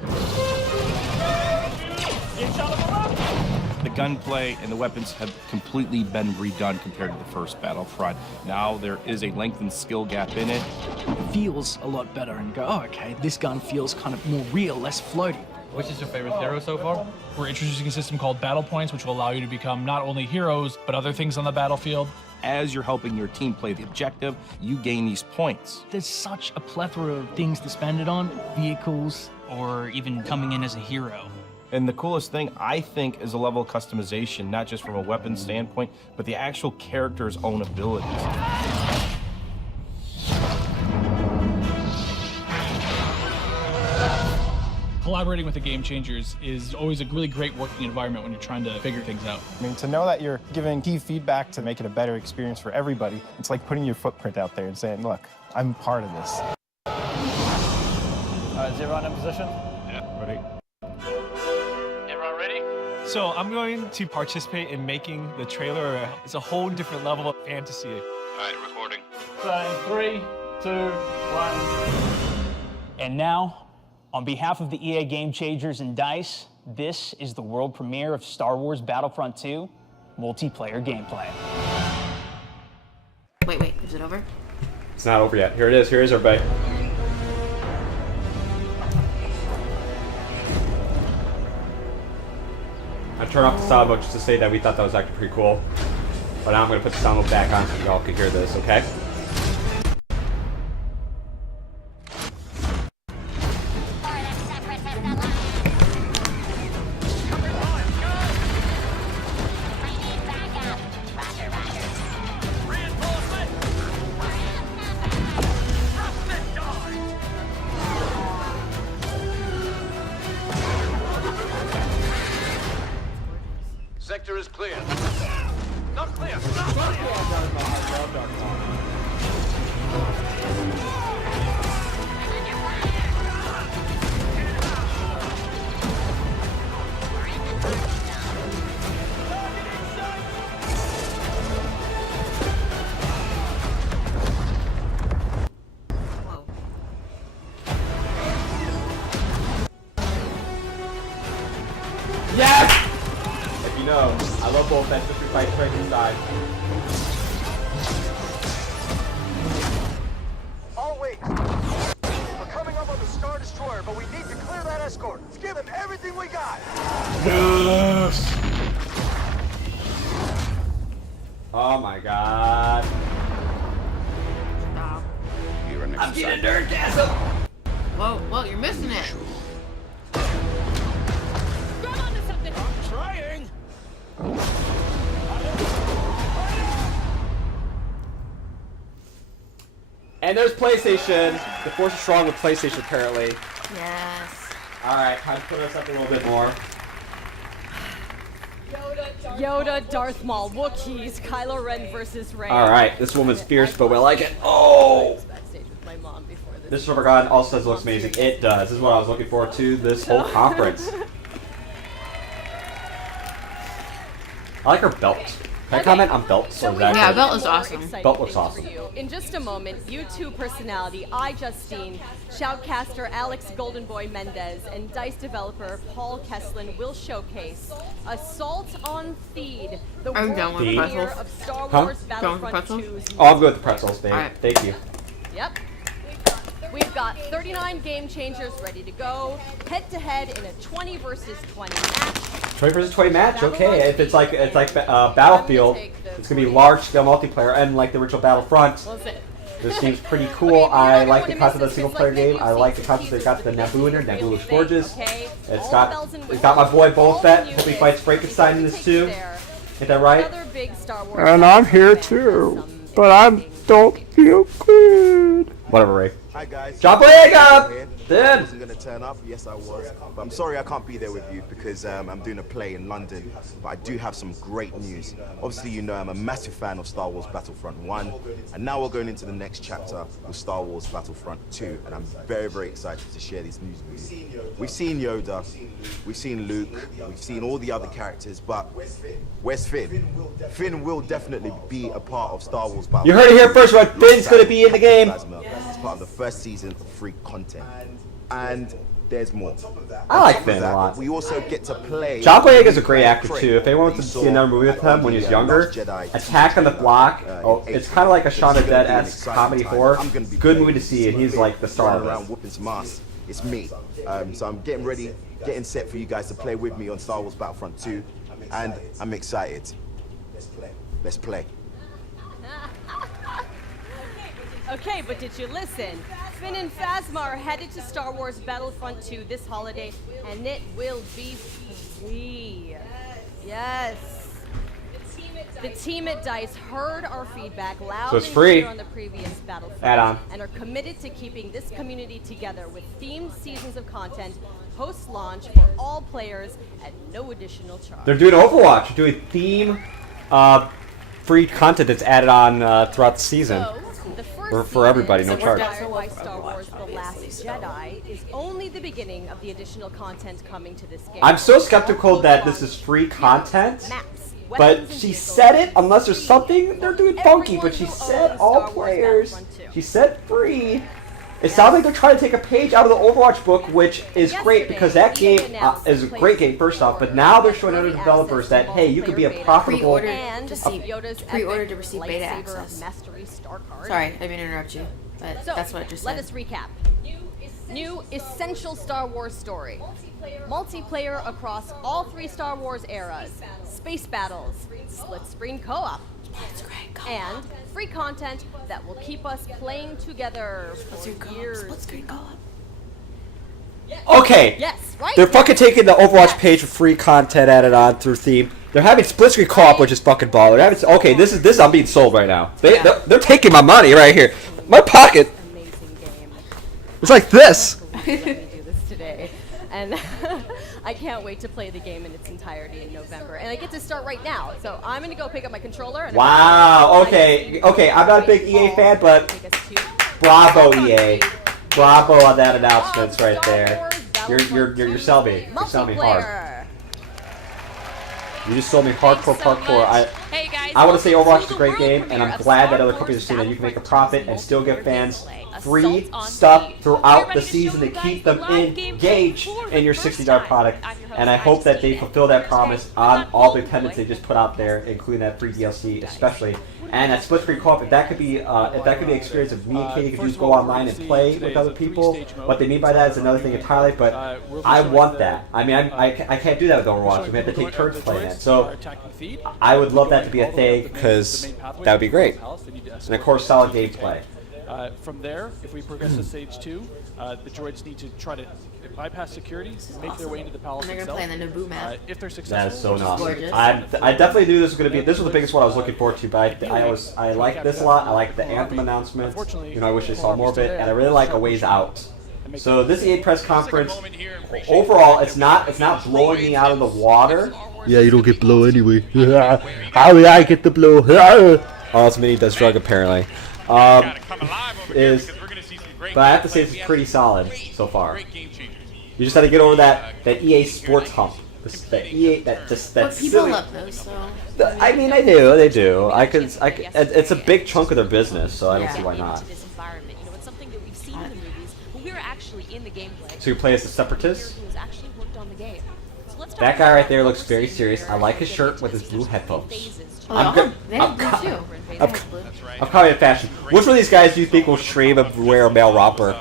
The gunplay and the weapons have completely been redone compared to the first Battlefront. Now there is a lengthened skill gap in it. It feels a lot better and go, oh, okay, this gun feels kind of more real, less floaty. Which is your favorite hero so far? We're introducing a system called Battle Points, which will allow you to become not only heroes, but other things on the battlefield. As you're helping your team play the objective, you gain these points. There's such a plethora of things to spend it on, vehicles, or even coming in as a hero. And the coolest thing, I think, is a level of customization, not just from a weapon standpoint, but the actual character's own abilities. Collaborating with the Game Changers is always a really great working environment when you're trying to figure things out. I mean, to know that you're giving key feedback to make it a better experience for everybody, it's like putting your footprint out there and saying, look, I'm part of this. Is everyone in position? Yeah. Ready? Everyone ready? So I'm going to participate in making the trailer. It's a whole different level of fantasy. All right, recording. So in 3, 2, 1. And now, on behalf of the EA Game Changers and DICE, this is the world premiere of Star Wars Battlefront 2 multiplayer gameplay. Wait, is it over? It's not over yet. Here it is. Here is everybody. I turned off the sound mode just to say that we thought that was actually pretty cool. But now I'm going to put the sound mode back on so y'all can hear this, okay? Sector is clear. Not clear. Not clear. Yes! If you know, I love both that Street Fighter Striking side. All wait. We're coming up on the Star Destroyer, but we need to clear that escort. Let's give him everything we got. Yes! Oh my god. I'm getting nerdgasm! Whoa, you're missing it. I'm trying. And there's PlayStation. The force is strong with PlayStation, apparently. Yes. Alright, time to put us up a little bit more. Yoda, Darth Maul, Wookiees, Kylo Ren versus Rey. Alright, this woman's fierce, but we like it. Oh! Backstage with my mom before This Rubber God also says it looks amazing. It does. This is what I was looking forward to this whole conference. I like her belt. Can I comment on belts? So yeah, belt is awesome. Belt looks awesome. In just a moment, YouTube personality iJustine, shoutcaster Alex Goldenboy Mendez, and DICE developer Paul Kesslin will showcase Assault on Theed, the I'm world done with premiere pretzels. of Star Huh? Wars Battlefront 2's. Oh, I'm good with the pretzels, babe. Alright. Thank you. Yep. We've got 39 Game Changers ready to go, head-to-head in a 20 versus 20 match. 20 versus 20 match, okay. If it's like Battlefield, it's gonna be large-scale multiplayer, and like the original Battlefront. This seems pretty cool. I like the concept of the single-player game. I like the concept they got the Naboo in there. Naboo looks gorgeous. It's got my boy Boba Fett. Hope he fights Frankenstein in this too. Get that right? And I'm here too, but I don't feel good. Whatever, Ray. Hi guys. John Boyega! I wasn't going to turn up. Yes, I was. But I'm sorry I can't be there with you because I'm doing a play in London. But I do have some great news. Obviously, you know I'm a massive fan of Star Wars Battlefront 1. And now we're going into the next chapter with Star Wars Battlefront 2. And I'm very, very excited to share these news with you. We've seen Yoda. We've seen Luke. We've seen all the other characters. But where's Finn? Finn will definitely be a part of Star Wars Battlefront. You heard it here first, but Finn's going to be in the game. It's part of the first season of free content. And there's more. I like Finn a lot. We also get to play. John Boyega's a great actor too. If anyone wants to see another movie with him when he was younger, Attack on the Block. Oh, it's kind of like a Shaun of the Dead-esque comedy horror. Good movie to see, and he's like the star of around it. whooping some ass. It's me. So I'm getting ready, getting set for you guys to play with me on Star Wars Battlefront 2, and I'm excited. Let's play. Okay, but did you listen? Finn and Phasma are headed to Star Wars Battlefront 2 this holiday, and it will be free. Yes. The team at DICE heard our feedback loud So it's and free. clear on the previous Battlefront, Add-on. and are committed to keeping this community together with themed seasons of content post-launch for all players at no additional charge. They're doing Overwatch. They're doing theme, free content that's added on throughout the season. The first For everybody, no season, charge. inspired by Star Wars: The Last Jedi, is only the beginning of the additional content coming to this game. I'm so skeptical that this is free content, but she said it, unless there's something they're doing funky, but she said all players, she said free. It sounds like they're trying to take a page out of the Overwatch book, which is great because that game is a great game first off, but now they're showing other developers that, hey, you could be a profitable... Pre-order to receive beta access. Sorry, I didn't mean to interrupt you, but So, that's what I just let said. us recap. New essential Star Wars story. Multiplayer across all 3 Star Wars eras. Space battles. Split screen co-op. And free content that will keep us playing together for years. Split screen co-op. Okay. Yes, right? They're fucking taking the Overwatch page with free content added on through theme. They're having split screen co-op, which is fucking baller. They're having, okay, this is I'm being sold right now. They're taking my money right here. My pocket. It's like this. Let me do this today, and I can't wait to play the game in its entirety in November. And I get to start right now, so I'm gonna go pick up my controller. And Wow. Okay. I'm not a big EA fan, but bravo EA. Bravo on that announcement right there. You're selling me. You're selling me hard. You just sold me hardcore parkour. I want to say Overwatch is a great game, and I'm glad that other companies are seeing that you can make a profit and still give fans free stuff throughout the season to keep them engaged in your $60 product. And I hope that they fulfill that promise on all the attendance they just put out there, including that free DLC especially. And that split screen co-op, if that could be an experience of me and Katie could just go online and play with other people. What they mean by that is another thing entirely, but I want that. I mean, I can't do that with Overwatch. We have to take turns playing it. So I would love that to be a thing because that would be great. And of course, solid gameplay. From there, if we progress to stage 2, the droids need to try to bypass security, make their way into the palace And they're itself. gonna play in the Naboo map. If they're successful, That is so gorgeous. awesome. I definitely knew this was going to be. This was the biggest one I was looking forward to. But I like this a lot. I like the Anthem announcements. I wish I saw more of it, and I really like A Ways Out. So this EA press conference, overall, it's not blowing me out of the water. Yeah, you don't get blow anyway. How did I get the blow? Oh, it's Mini does drug apparently. But I have to say it's pretty solid so far. You just had to get over that EA Sports hump. That EA that But people silly. love those, so. I mean, they do. It's a big chunk of their business, so I don't see why not. This environment, you know, it's something that we've seen in the movies, but we're actually in the gameplay. So you play as the Separatist? Who's actually worked on the game. So let's talk That guy about right there looks very serious. I like his shirt with his blue headphones. I'm coming in fashion. Which one of these guys do you think will stream and wear a male romper?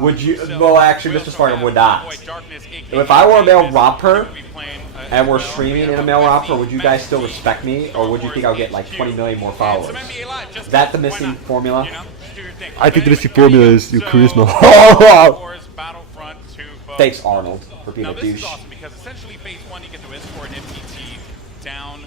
Would you? Well, actually, Mr. Spartan would not. If I wore a male romper and we're streaming in a male romper, would you guys still respect me, or would you think I'll get like 20 million more followers? Is that the missing formula? I think the missing formula is your charisma. Thanks, Arnold, for being a douche. Because essentially phase 1 you get to escort an MPT down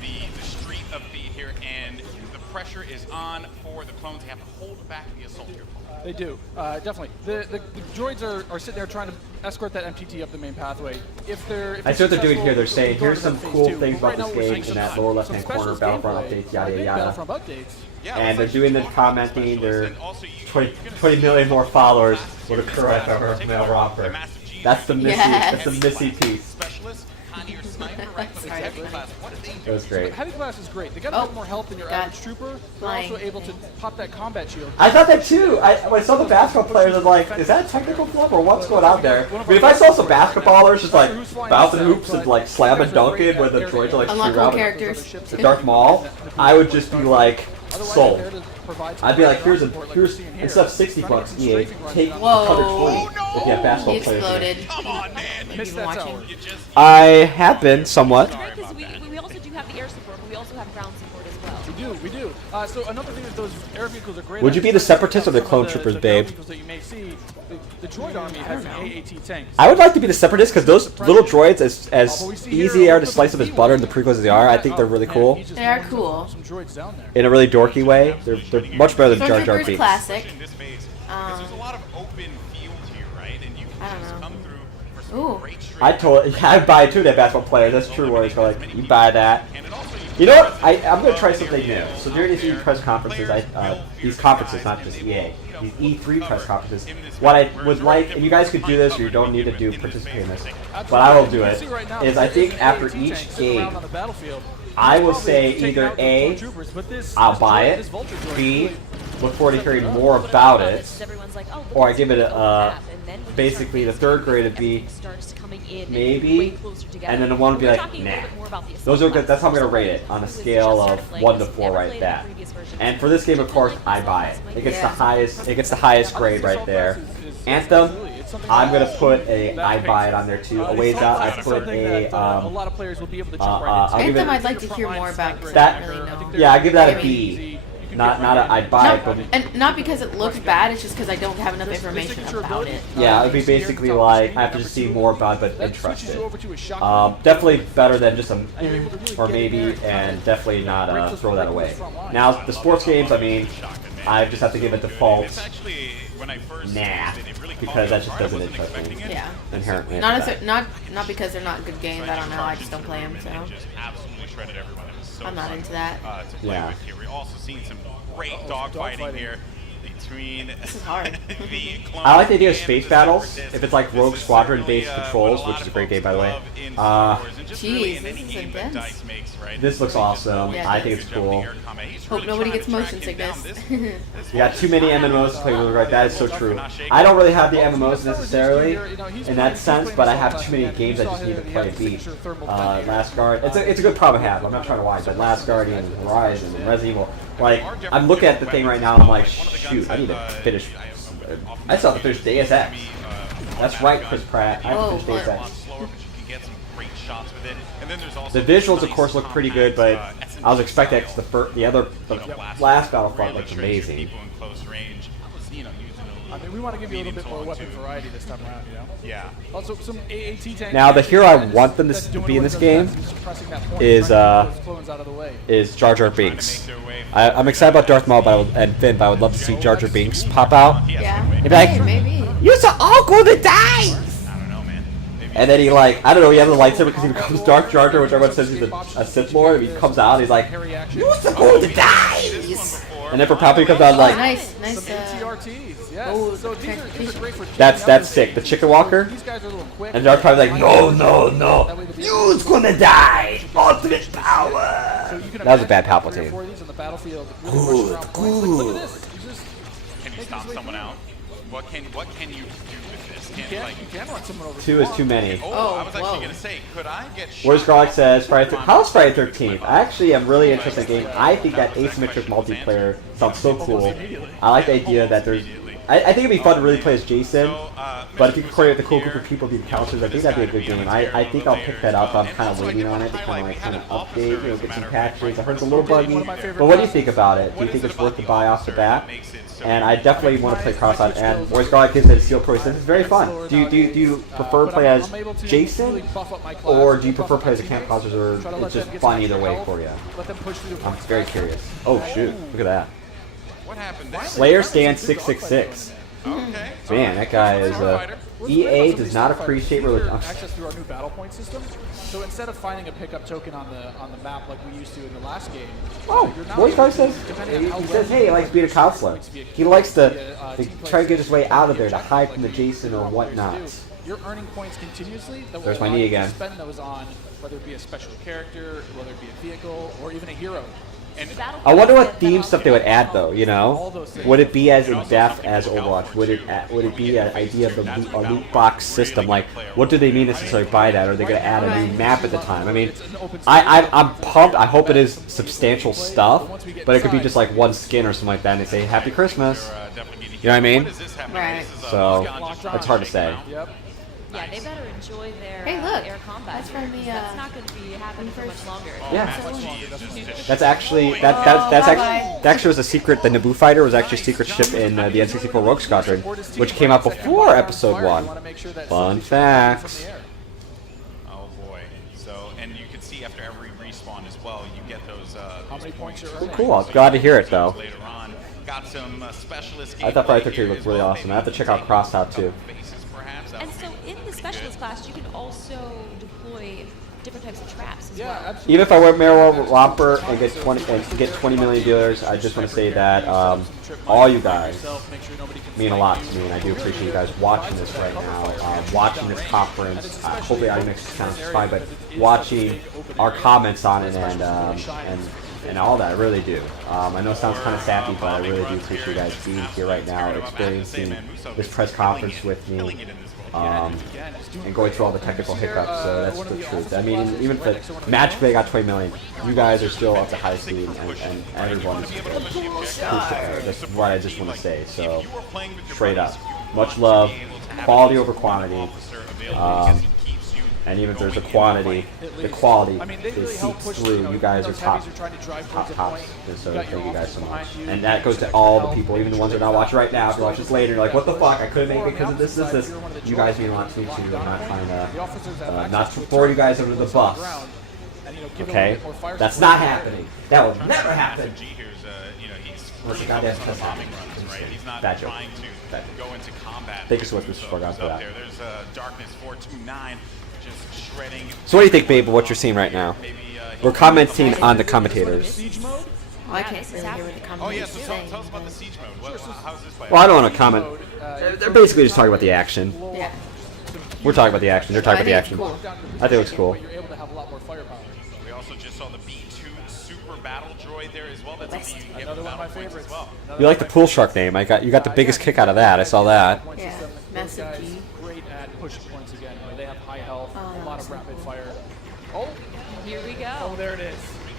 the street of feed here, and the pressure is on for the clones. They have to hold back the assault here. They do, definitely. The droids are sitting there trying to escort that MTT up the main pathway. If I see what they're doing here. They're saying, here's some cool things about this game in that lower left-hand corner, Battlefront updates, yada, yada, yada. And they're doing this commenting, they're 20 million more followers will occur after our male roster. That's the Missy, that's the Missy piece. It was great. Heavy class is great. They got a bit more health than your average trooper. They're also able to pop that combat shield. I thought that too. When I saw the basketball players, I was like, is that a technical flub or what's going on there? I mean, if I saw some basketballers just like bouncing hoops and like slamming dunking with the droid to like shoot around the Darth Maul, I would just be like, sold. I'd be like, here's instead of $60 EA, take 120 if you have basketball players. Come on, man. Missed that tower. I have been somewhat. Because we also do have the air support, but we also have ground support as well. We do. So another thing that those air vehicles are great. Would you be the Separatist or the Clone Troopers, babe? That you may see, the droid army has an AAT tank. I would like to be the Separatist because those little droids, as easy they are to slice up as butter in the prequels as they are, I think they're really cool. They are cool. In a really dorky way. They're much better than Jar Jar Binks. Classic. There's a lot of open field here, right? And you can just come through for some Ooh. great I'd buy too that basketball player. That's true. Where it's like, you buy that. You know what? I'm gonna try something new. So during these press conferences, these conferences, not just EA, these E3 press conferences, what I would like, and you guys could do this, or you don't need to participate in this, but I will do it. Is I think after each game, I will say either A, I'll buy it, B, look forward to hearing more about it, or I give it a, basically the third grade would be maybe, and then the one would be like, nah. Those are good. That's how I'm going to rate it on a scale of 1 to 4 right there. And for this game, of course, I buy it. It gets the highest. It gets the highest grade right there. Anthem, I'm going to put a I buy it on there too. A ways out, I put a Anthem, I'd like to hear more about. That, yeah, I give that a B. Not a I'd buy it, but and not because it looks bad. It's just because I don't have enough information about it. Yeah, it would be basically like I have to just see more about it, but interested. Definitely better than just a or maybe, and definitely not throw that away. Now the sports games, I mean, I just have to give it default. Nah, because that just doesn't interest me. Yeah. Inherently. Not because they're not good games. I don't know. I just don't play them. So. I'm not into that. Yeah. We're also seeing some great dogfighting here between the clones. I like the idea of space battles. If it's like Rogue Squadron-based controls, which is a great game, by the way. Jeez, this is intense. This looks awesome. Yeah, I think it's cool. Hope nobody gets motion sickness. You got too many MMOs to play with, right? That is so true. I don't really have the MMOs necessarily in that sense, but I have too many games I just need to play and beat. Last Guard. It's a good problem to have. I'm not trying to lie, but Last Guardian, Horizon, and Resident Evil. Like, I'm looking at the thing right now and I'm like, shoot, I need to finish. I still have to finish Deus Ex. That's right, Chris Pratt. I have to finish Deus Ex. The visuals, of course, look pretty good, but I was expecting that because the last Battlefront looked amazing. I mean, we want to give you a little bit more weapon variety this time around, you know? Yeah. Also, some AAT tanks. Now, the hero I want them to be in this game is Jar Jar Binks. I'm excited about Darth Maul and Finn, but I would love to see Jar Jar Binks pop out. Yeah. And be like, maybe. You're all going to die! And then he like, I don't know, he has a lightsaber because he becomes Darth Jar Jar, which everyone says he's a Sith Lord, and he comes out and he's like, you're going to die! And then for Palpatine comes out like, nice. That's sick. The Chicken Walker, and Darth Palpatine's like, no, you're gonna die. Ultimate power. That was a bad Palpatine. Good. Can you stop someone out? What can you do with this? You can run someone over. 2 is too many. Oh, I was actually gonna say, could I get Where's Garlic says, how's Friday 13th? I actually am really interested in the game. I think that asymmetric multiplayer sounds so cool. I like the idea that there's I think it'd be fun to really play as Jason. But if you could coordinate the cool group of people being counselors, I think that'd be a good game. I think I'll pick that up. I'm kind of waiting on it to kind of update, get some patches. I heard it's a little buggy. But what do you think about it? Do you think it's worth the buy off the bat? And I definitely want to play Cross-Eyed, and Boy Scarlet Kids at Steel Pro. This is very fun. Do you prefer to play as Jason, or do you prefer to play as a camp causers, or it's just fun either way for you? I'm very curious. Oh shoot! Look at that. Slayer stands 666. Man, that guy is. EA does not appreciate really. Access through our new battle point system. So instead of finding a pickup token on the map like we used to in the last game. Oh, Boy Scar says he says, hey, he likes being a counselor. He likes to try to get his way out of there to hide from the Jason or whatnot. You're earning points continuously. That There's will my allow knee you to again. Spend those on whether it be a special character, whether it be a vehicle, or even a hero. I wonder what theme stuff they would add, though. You know, would it be as in depth as Overwatch? Would it be an idea of a loot box system? Like, what do they mean necessarily by that? Are they going to add a new map at the time? I mean, I'm pumped. I hope it is substantial stuff, but it could be just like one skin or something like that, and they say Happy Christmas. You know what I mean? Right. So it's hard to say. Yeah, they better enjoy their Hey, look. air combat. That's from the, That's not going to be happening for much longer. Yeah. That's actually that actually was a secret. The Naboo fighter was actually a secret ship in the N64 Rogue Squadron, which came out before Episode 1. Fun facts. Oh boy. So, and you can see after every respawn as well, you get those. How many points you're earning? Cool. I'm glad to hear it though. Later on, got some specialist. I thought Friday 13 looked really awesome. I have to check out Crossout too. And so in the specialist class, you can also deploy different types of traps as well. Even if I wear Marrow Romper and get 20 million viewers, I just want to say that all you guys mean a lot to me, and I do appreciate you guys watching this right now, watching this conference. Hopefully, I makes it sound fine, but watching our comments on it and all that. I really do. I know it sounds kind of sappy, but I really do appreciate you guys being here right now, experiencing this press conference with me. And going through all the technical hiccups, so that's the truth. I mean, even if Match Play got 20 million, you guys are still up to high speed, and everyone is. That's what I just want to say. So, straight up, much love, quality over quantity, and even if there's a quantity, the quality is seeps through. You guys are tops. And so thank you guys so much. And that goes to all the people, even the ones that are not watching right now. If you watch this later, you're like, what the fuck? I couldn't make it because of this. You guys mean a lot to me too. I'm not trying to, not to throw you guys under the bus. Okay? That's not happening. That will never happen. Unless the goddamn test bad joke. Bad joke. Thank you so much, Mr. Forgot, for that. There's Darkness 429. So what do you think, babe, of what you're seeing right now? We're commenting on the commentators. Well, I can't really hear what the commentators so tell us about the siege mode. How's this play? Well, I don't want to comment. They're basically just talking about the action. Yeah. We're talking about the action. They're talking about the action. Cool. I think it looks cool. We also just saw the B2 Super Battle Droid there as well. That's something you can get Another one of my favorites. Well. You like the pool shark name? You got the biggest kick out of that. I saw that. Yeah. Massive G. Great at pushing points again. They have high health, a lot of rapid fire. Oh, here we go. Oh, there it is.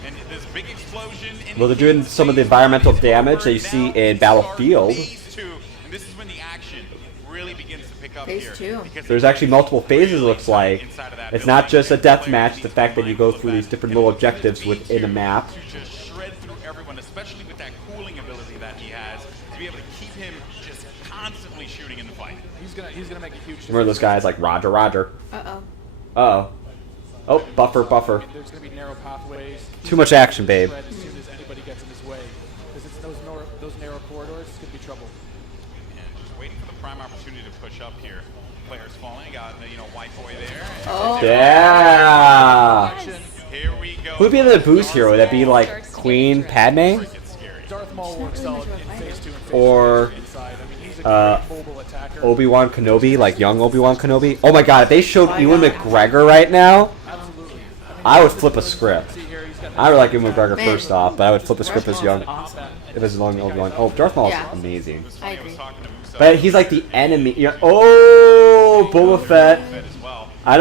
And this big explosion. Well, they're doing some of the environmental damage that you see in Battlefield. Phase 2, and this is when the action really begins to pick up Phase here. 2. There's actually multiple phases, it looks like. It's not just a death match, the fact that you go through these different little objectives within a map. Just shred through everyone, especially with that cooling ability that he has, to be able to keep him just constantly shooting in the fight. He's gonna make a huge difference. Remember those guys like Roger? Uh-oh. Uh-oh. Oh, buffer. There's gonna be narrow pathways. Too much action, babe. As soon as anybody gets in his way, because it's those narrow corridors, it's gonna be trouble. And just waiting for the prime opportunity to push up here. Players falling. Got white boy there. Oh. Yeah. Here we go. Who'd be the boost hero? Would that be like Queen Padme? Darth Maul works out in phase 2 and phase Or 3 inside. I mean, he's a great mobile attacker. Obi-Wan Kenobi, like young Obi-Wan Kenobi? Oh my god, if they showed Ewan McGregor right now, I would flip a script. I would like Ewan McGregor first off, but I would flip a script as young. If it's young Obi-Wan. Oh, Darth Maul is amazing. I agree. But he's like the enemy. You know, oh, Boba Fett. I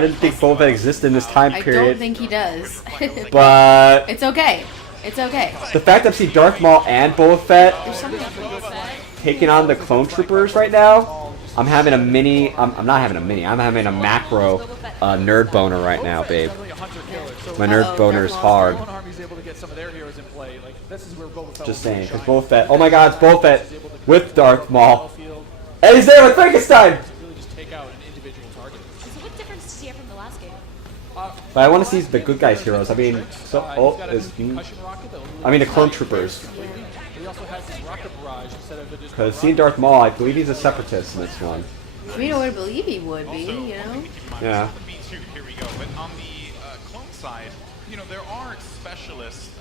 didn't think Boba Fett existed in this time I period. don't think he does. But it's okay. It's okay. The fact that I've seen Darth Maul and Boba Fett, There's something for Boba Fett. taking on the clone troopers right now, I'm having a mini. I'm not having a mini. I'm having a macro nerd boner right now, babe. My nerd boner is hard. Just saying, because Boba Fett. Oh my God, it's Boba Fett with Darth Maul, and he's there with Frankenstein. So what difference does he have from the last game? But I want to see the good guys' heroes. I mean, so I mean the clone troopers. Because seeing Darth Maul, I believe he's a separatist in this one. I mean, I would believe he would be, you know? Yeah. Here we go. But on the clone side, you know, there are specialist,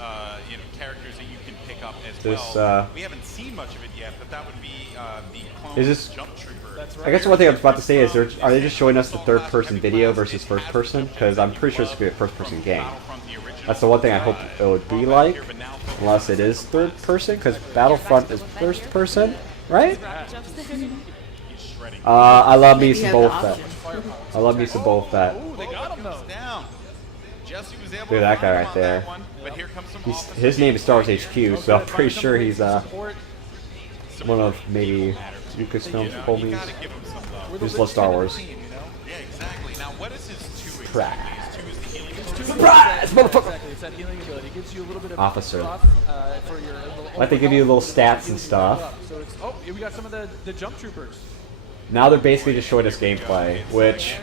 you know, characters that you can pick up as well. We haven't seen much of it yet, but that would be the clone jump trooper. I guess one thing I was about to say is, are they just showing us the third-person video versus first-person? Because I'm pretty sure it's going to be a first-person game. That's the one thing I hope it would be like, unless it is third-person, because Battlefront is first-person, right? I love me some Boba Fett. I love me some Boba Fett. Look at that guy right there. His name is Star Wars HQ, so I'm pretty sure he's one of maybe Lucasfilm's homies. He just loves Star Wars. Surprise, motherfucker! Officer. Like they give you little stats and stuff. Oh, we got some of the jump troopers. Now they're basically just showing us gameplay, which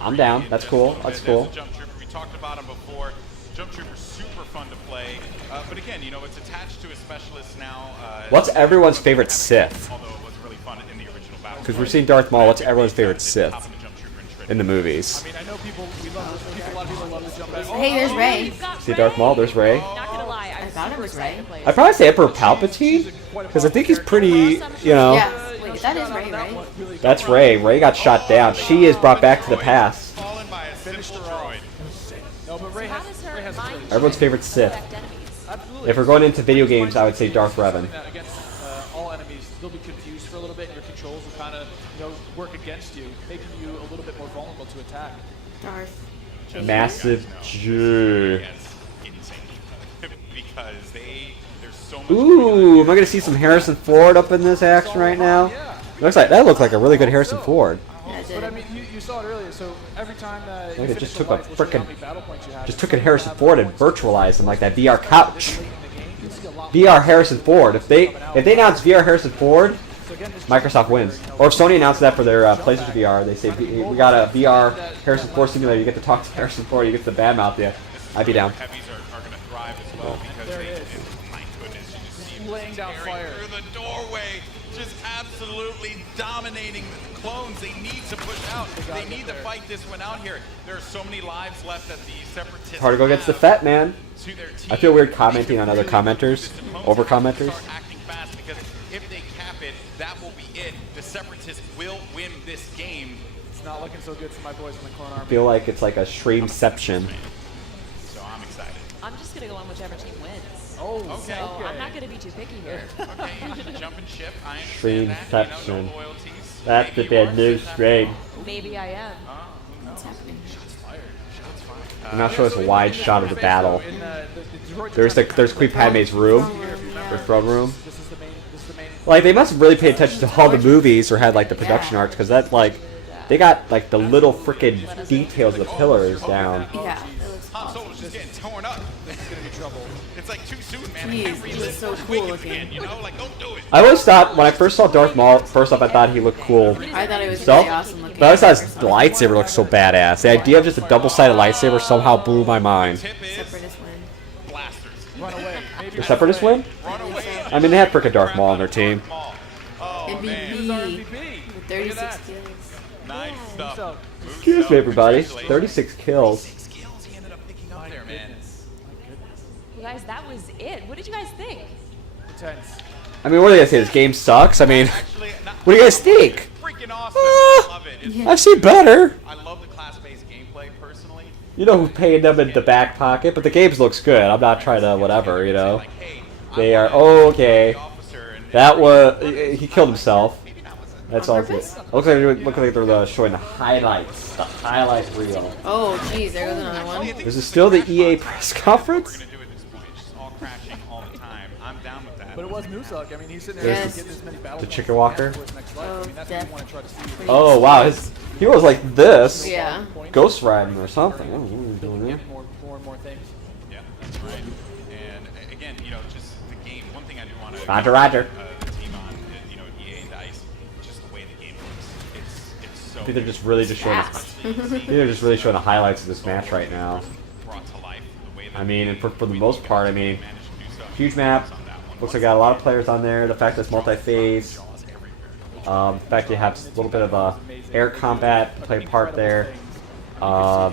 I'm down. That's cool. That's cool. We talked about him before. Jump Trooper's super fun to play, but again, you know, it's attached to a specialist now. What's everyone's favorite Sith? Because we're seeing Darth Maul. What's everyone's favorite Sith in the movies? I mean, I know people. A lot of people love the jump. Hey, there's Rey. See Darth Maul. There's Rey. Not gonna lie, I thought it was Rey. I'd probably say Emperor Palpatine, because I think he's pretty, you know. Yeah, wait, that is Rey, right? That's Rey. Rey got shot down. She is brought back to the past. Everyone's favorite Sith. If we're going into video games, I would say Darth Revan. Against all enemies, they'll be confused for a little bit, and your controls will kind of, you know, work against you, making you a little bit more vulnerable to attack. Darth. Massive G. Because there's so much. Ooh, am I gonna see some Harrison Ford up in this action right now? Looks like that looked like a really good Harrison Ford. But I mean, you saw it earlier. So every time Like it just took a frickin' just took a Harrison Ford and virtualized him like that VR couch. VR Harrison Ford. If they announce VR Harrison Ford, Microsoft wins. Or if Sony announced that for their PlayStation VR, they say we got a VR Harrison Ford simulator. You get to talk to Harrison Ford. You get to badmouth you. I'd be down. laying down fire through the doorway, just absolutely dominating the clones. They need to push out. They need to fight this one out here. There are so many lives left that the Separatists It's hard to go against the Fett man. I feel weird commenting on other commenters, over commenters. Because if they cap it, that will be it. The Separatists will win this game. It's not looking so good for my boys in the clone I army. feel like it's like a streamception. So I'm excited. I'm just gonna go on whichever team wins. Oh, so I'm not gonna be too picky here. Okay, jumping ship. I understand that. You know, Streamception. no loyalties. That's the bad news, stream. Maybe I am. What's happening? I'm not sure it's a wide shot of the battle. There's Queen Padme's room, her throne room. Like they must have really paid attention to all the movies or had like the production arcs because that like they got like the little frickin' details of the pillars down. Yeah. Han Solo's just getting torn up. It's gonna be trouble. It's like too soon, man. He was so cool looking. You know, like don't do it. I always thought when I first saw Darth Maul, first off I thought he looked cool. I thought it was So, really awesome looking. but I always thought his lightsaber looked so badass. The idea of just a double-sided lightsaber somehow blew my mind. Separatist win. Blasters. Run away. The Separatists win? I mean, they had frickin' Darth Maul on their team. MVP with 36 kills. Nice stuff. Excuse me, everybody. 36 kills. You guys, that was it. What did you guys think? Intense. I mean, what are they gonna say? This game sucks? I mean, what do you guys think? Freaking awesome. I love it. I've seen better. I love the class-based gameplay personally. You know who's paying them in the back pocket, but the games looks good. I'm not trying to whatever, you know. They are okay. That was he killed himself. That's all good. Looks like they're showing the highlights, the highlight reel. Oh, jeez, there goes another one. Is it still the EA press conference? All crashing all the time. I'm down with that. But it was Nuzlocke. I mean, he's sitting There's there getting as many battle the points chicken as he walker. can for his next life. I mean, that's what you want to try to see. Oh wow, he was like this. Yeah. Ghost riding or something. I don't know what he's doing there. More and more things. Yeah, that's right. And again, you know, just the game. One thing I do want to Roger. the team on, you know, EA and Dice, just the way the game looks. It's so. I think they're just really just showing. I think they're just really showing the highlights of this match right now. I mean, and for the most part, I mean, huge map. Looks like got a lot of players on there. The fact that it's multi-phase. The fact you have a little bit of air combat play a part there. They're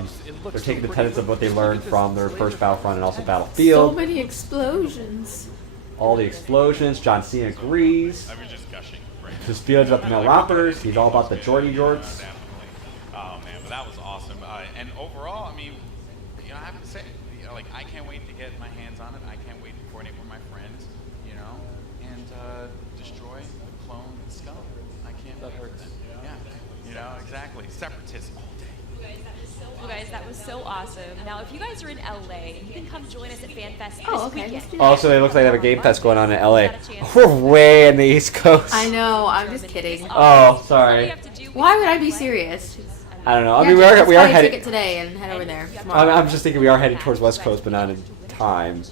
taking the tenets of what they learned from their first Battlefront and also Battlefield. So many explosions. All the explosions. John Cena agrees. I was just gushing. Right? His feelings about the male rompers. He's all about the Jordy jorts. Oh man, but that was awesome. And overall, I mean, you know, I have to say, you know, like I can't wait to get my hands on it. I can't wait to coordinate with my friends, you know, and destroy the clone scum. I can't. That hurts. Yeah, you know, exactly. Separatism all day. You guys, that was so awesome. Now, if you guys are in LA, you can come join us at FanFest this weekend. Also, it looks like they have a Game Fest going on in LA. We're way in the East Coast. I know. I'm just kidding. Oh, sorry. Why would I be serious? I don't know. I mean, we are buy a headed. ticket today and head over there tomorrow. I'm just thinking we are headed towards West Coast, but not in time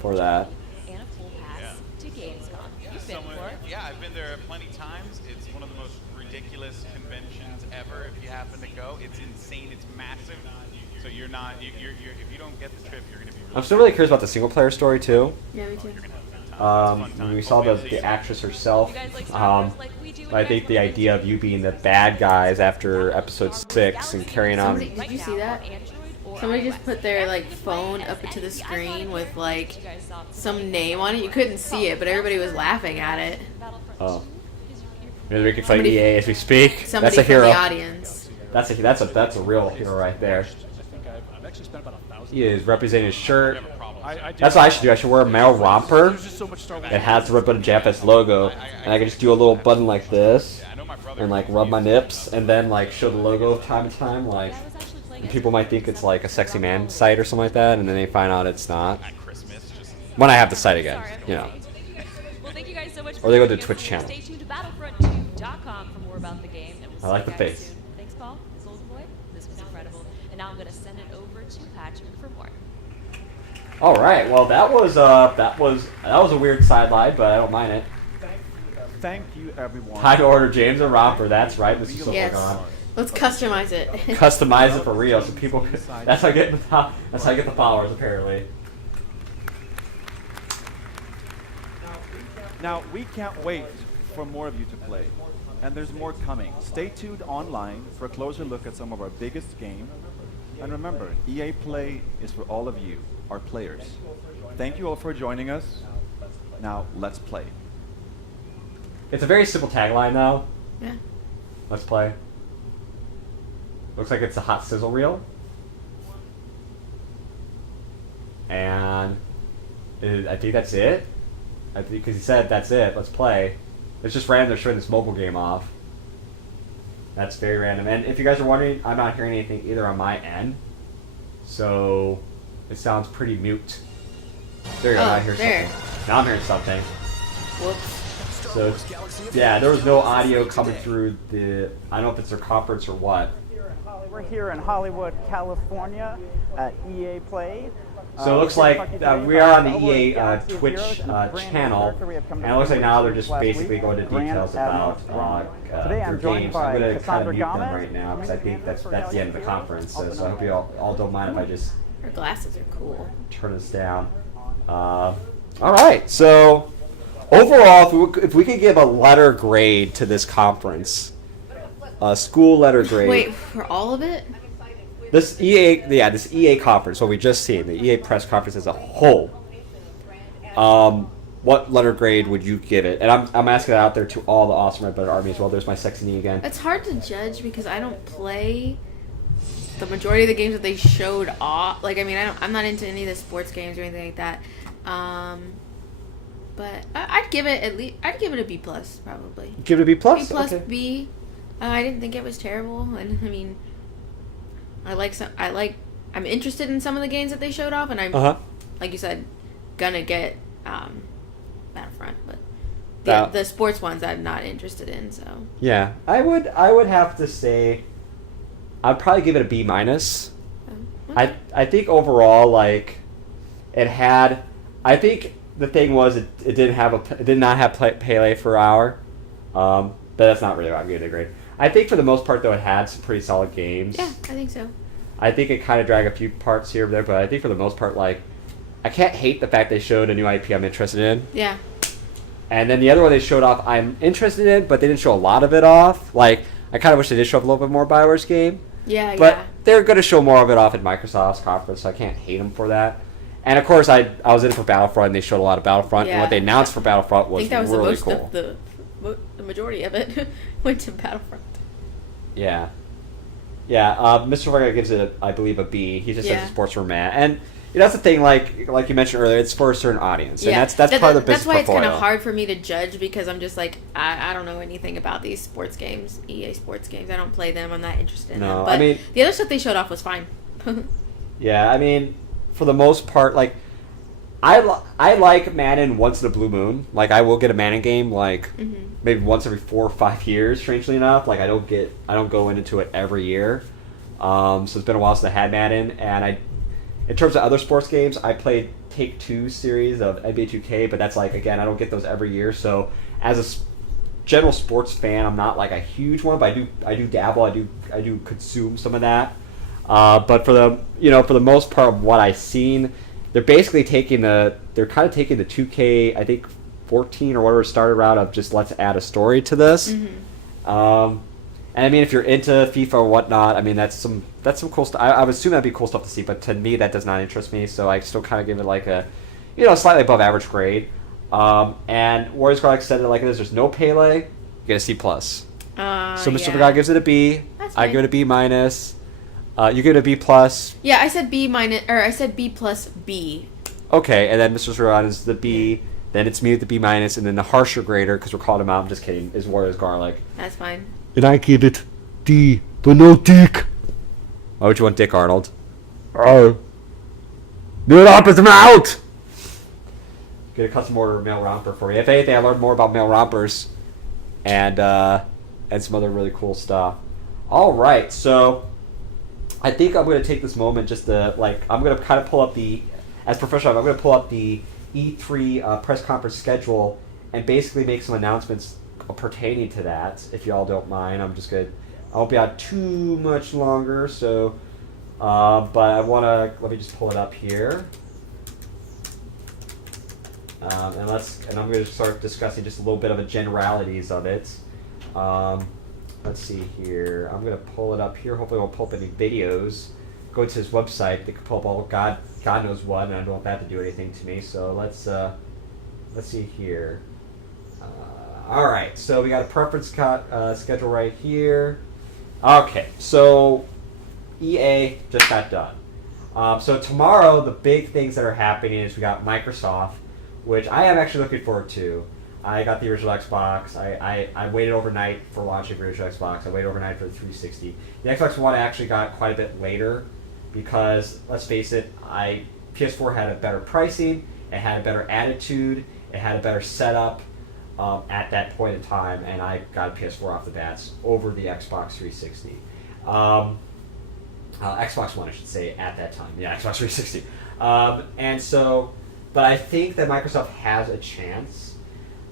for that. And a full pass to Gamescom. You've been for it. Yeah, I've been there plenty times. It's one of the most ridiculous conventions ever. If you happen to go, it's insane. It's massive. So you're not. You're if you don't get the trip, you're gonna be. I'm still really curious about the single player story too. Yeah, me too. We saw the actress herself. I think the idea of you being the bad guys after episode 6 and carrying on. Did you see that? Somebody just put their like phone up to the screen with like some name on it. You couldn't see it, but everybody was laughing at it. Oh. Maybe we can fight EA as we speak. Somebody That's a hero. from the audience. That's a real hero right there. He is representing his shirt. That's what I should do. I should wear a male romper that has the Red Button Jam-Fest logo, and I can just do a little button like this, and like rub my nips, and then like show the logo time to time. Like, and people might think it's like a sexy man site or something like that, and then they find out it's not. When I have the site again, you know. Well, thank you guys so much Or they go for to joining us. Twitch channel. Stay tuned to Battlefront2.com for more about the game. And we'll I like see the you guys face. soon. Thanks, Paul. Soldier Boy. This was incredible. And now I'm going to send it over to Patrick for more. All right. Well, that was a weird sideline, but I don't mind it. Thank you, everyone. Time to order James a romper. That's right, Mr. Yes. Silvergon. Let's customize it. Customize it for real, so people. That's how I get the followers apparently. Now, we can't wait for more of you to play, and there's more coming. Stay tuned online for a closer look at some of our biggest games. And remember, EA Play is for all of you, our players. Thank you all for joining us. Now, let's play. It's a very simple tagline, though. Yeah. Let's play. Looks like it's a hot sizzle reel. And I think that's it. I think because he said that's it. Let's play. It's just random. They're showing this mobile game off. That's very random. And if you guys are wondering, I'm not hearing anything either on my end. So it sounds pretty mute. There you go. Oh, Now I hear there. something. Now I'm hearing something. Whoops. So yeah, there was no audio coming through the. I don't know if it's their conference or what. We're here in Hollywood, California at EA Play. So it looks like we are on the EA Twitch channel, and it looks like now they're just basically going to details about their games. I'm going to kind of mute them right now because I think that's the end of the conference. So I hope you all don't mind if I just Her glasses are cool. turn this down. All right, so overall, if we could give a letter grade to this conference, a school letter grade. Wait, for all of it? This EA conference, what we just seen, the EA press conference as a whole. What letter grade would you give it? And I'm asking that out there to all the awesome Red Butter Army as well. There's my sexy knee again. It's hard to judge because I don't play the majority of the games that they showed off. Like, I mean, I'm not into any of the sports games or anything like that. But I'd give it I'd give it a B plus probably. Give it a B plus. B plus Okay. B. I didn't think it was terrible, and I mean, I'm interested in some of the games that they showed off, and I'm like you said, gonna get Battlefront. The sports ones I'm not interested in. So yeah, I would have to say I'd probably give it a B minus. okay. I think overall, like, it had. I think the thing was it did not have Pele for hour, but that's not really what I'm giving it a grade. I think for the most part though it had some pretty solid games. Yeah, I think so. I think it kind of dragged a few parts here or there, but I think for the most part, like, I can't hate the fact they showed a new IP I'm interested in. Yeah. And then the other one they showed off I'm interested in, but they didn't show a lot of it off. Like, I kind of wish they did show off a little bit more BioWare's game. Yeah, but they're going to show more of it off at Microsoft's conference, so I can't hate them for that. And of course, I was in it for Battlefront, and they showed a lot of Battlefront, and what they announced for Battlefront was, I think that was really the most cool. the majority of it went to Battlefront. Yeah. Yeah, Mr. Varga gives it, I believe, a B. He just says the sports were meh. And that's the thing, like you mentioned earlier, it's for a certain audience. And that's part of the business That's why it's portfolio. kind of hard for me to judge, because I'm just like, I don't know anything about these sports games, EA sports games. I don't play them. I'm not interested in them. But I mean, the other stuff they showed off was fine. yeah, I mean, for the most part, like, I like Madden once in a blue moon. Like, I will get a Madden game, like, maybe once every 4 or 5 years, strangely enough. Like, I don't go into it every year. So it's been a while since I had Madden, and in terms of other sports games, I played Take-Two series of NBA 2K, but that's like, again, I don't get those every year. So as a general sports fan, I'm not like a huge one, but I do dabble. I do consume some of that. But for the most part of what I've seen, they're basically taking the 2K, I think 14 or whatever started route of just let's add a story to this. And I mean, if you're into FIFA or whatnot, I mean, that's some cool stuff. I would assume that'd be cool stuff to see, but to me, that does not interest me. So I still kind of give it like a, slightly above average grade. And Warriors Garlic said it like it is. There's no Pele. You get a C+. So Mr. Vergara gives it a B. I give it a B minus. You give it a B plus. Yeah, I said B minus, or I said B plus B. Okay, and then Mr. Vergara is the B. Then it's me with the B minus, and then the harsher grader, because we're calling him out, I'm just kidding, is Warriors Garlic. That's fine. And I give it D, but no dick. Why would you want Dick Arnold? Oh. Male rompers, I'm out! Get a custom order male romper for you. If anything, I learned more about male rompers and some other really cool stuff. All right, so I think I'm going to take this moment just to, I'm going to kind of pull up as professional, I'm going to pull up the E3 press conference schedule and basically make some announcements pertaining to that, if y'all don't mind. I won't be out too much longer, so but let me just pull it up here, and I'm going to start discussing just a little bit of the generalities of it. Let's see here. I'm going to pull it up here. Hopefully, I won't pull up any videos. Go to his website. They can pull up all God knows what, and I don't want that to do anything to me. So let's see here. All right, so we got a preference schedule right here. Okay, so EA just got done. So tomorrow, the big things that are happening is we got Microsoft, which I am actually looking forward to. I got the original Xbox. I waited overnight for launching the original Xbox. I waited overnight for the 360. The Xbox One I actually got quite a bit later because, let's face it, PS4 had a better pricing, it had a better attitude, it had a better setup. At that point in time, and I got a PS4 off the bats over the Xbox 360. Xbox One, I should say, at that time. Yeah, Xbox 360. But I think that Microsoft has a chance,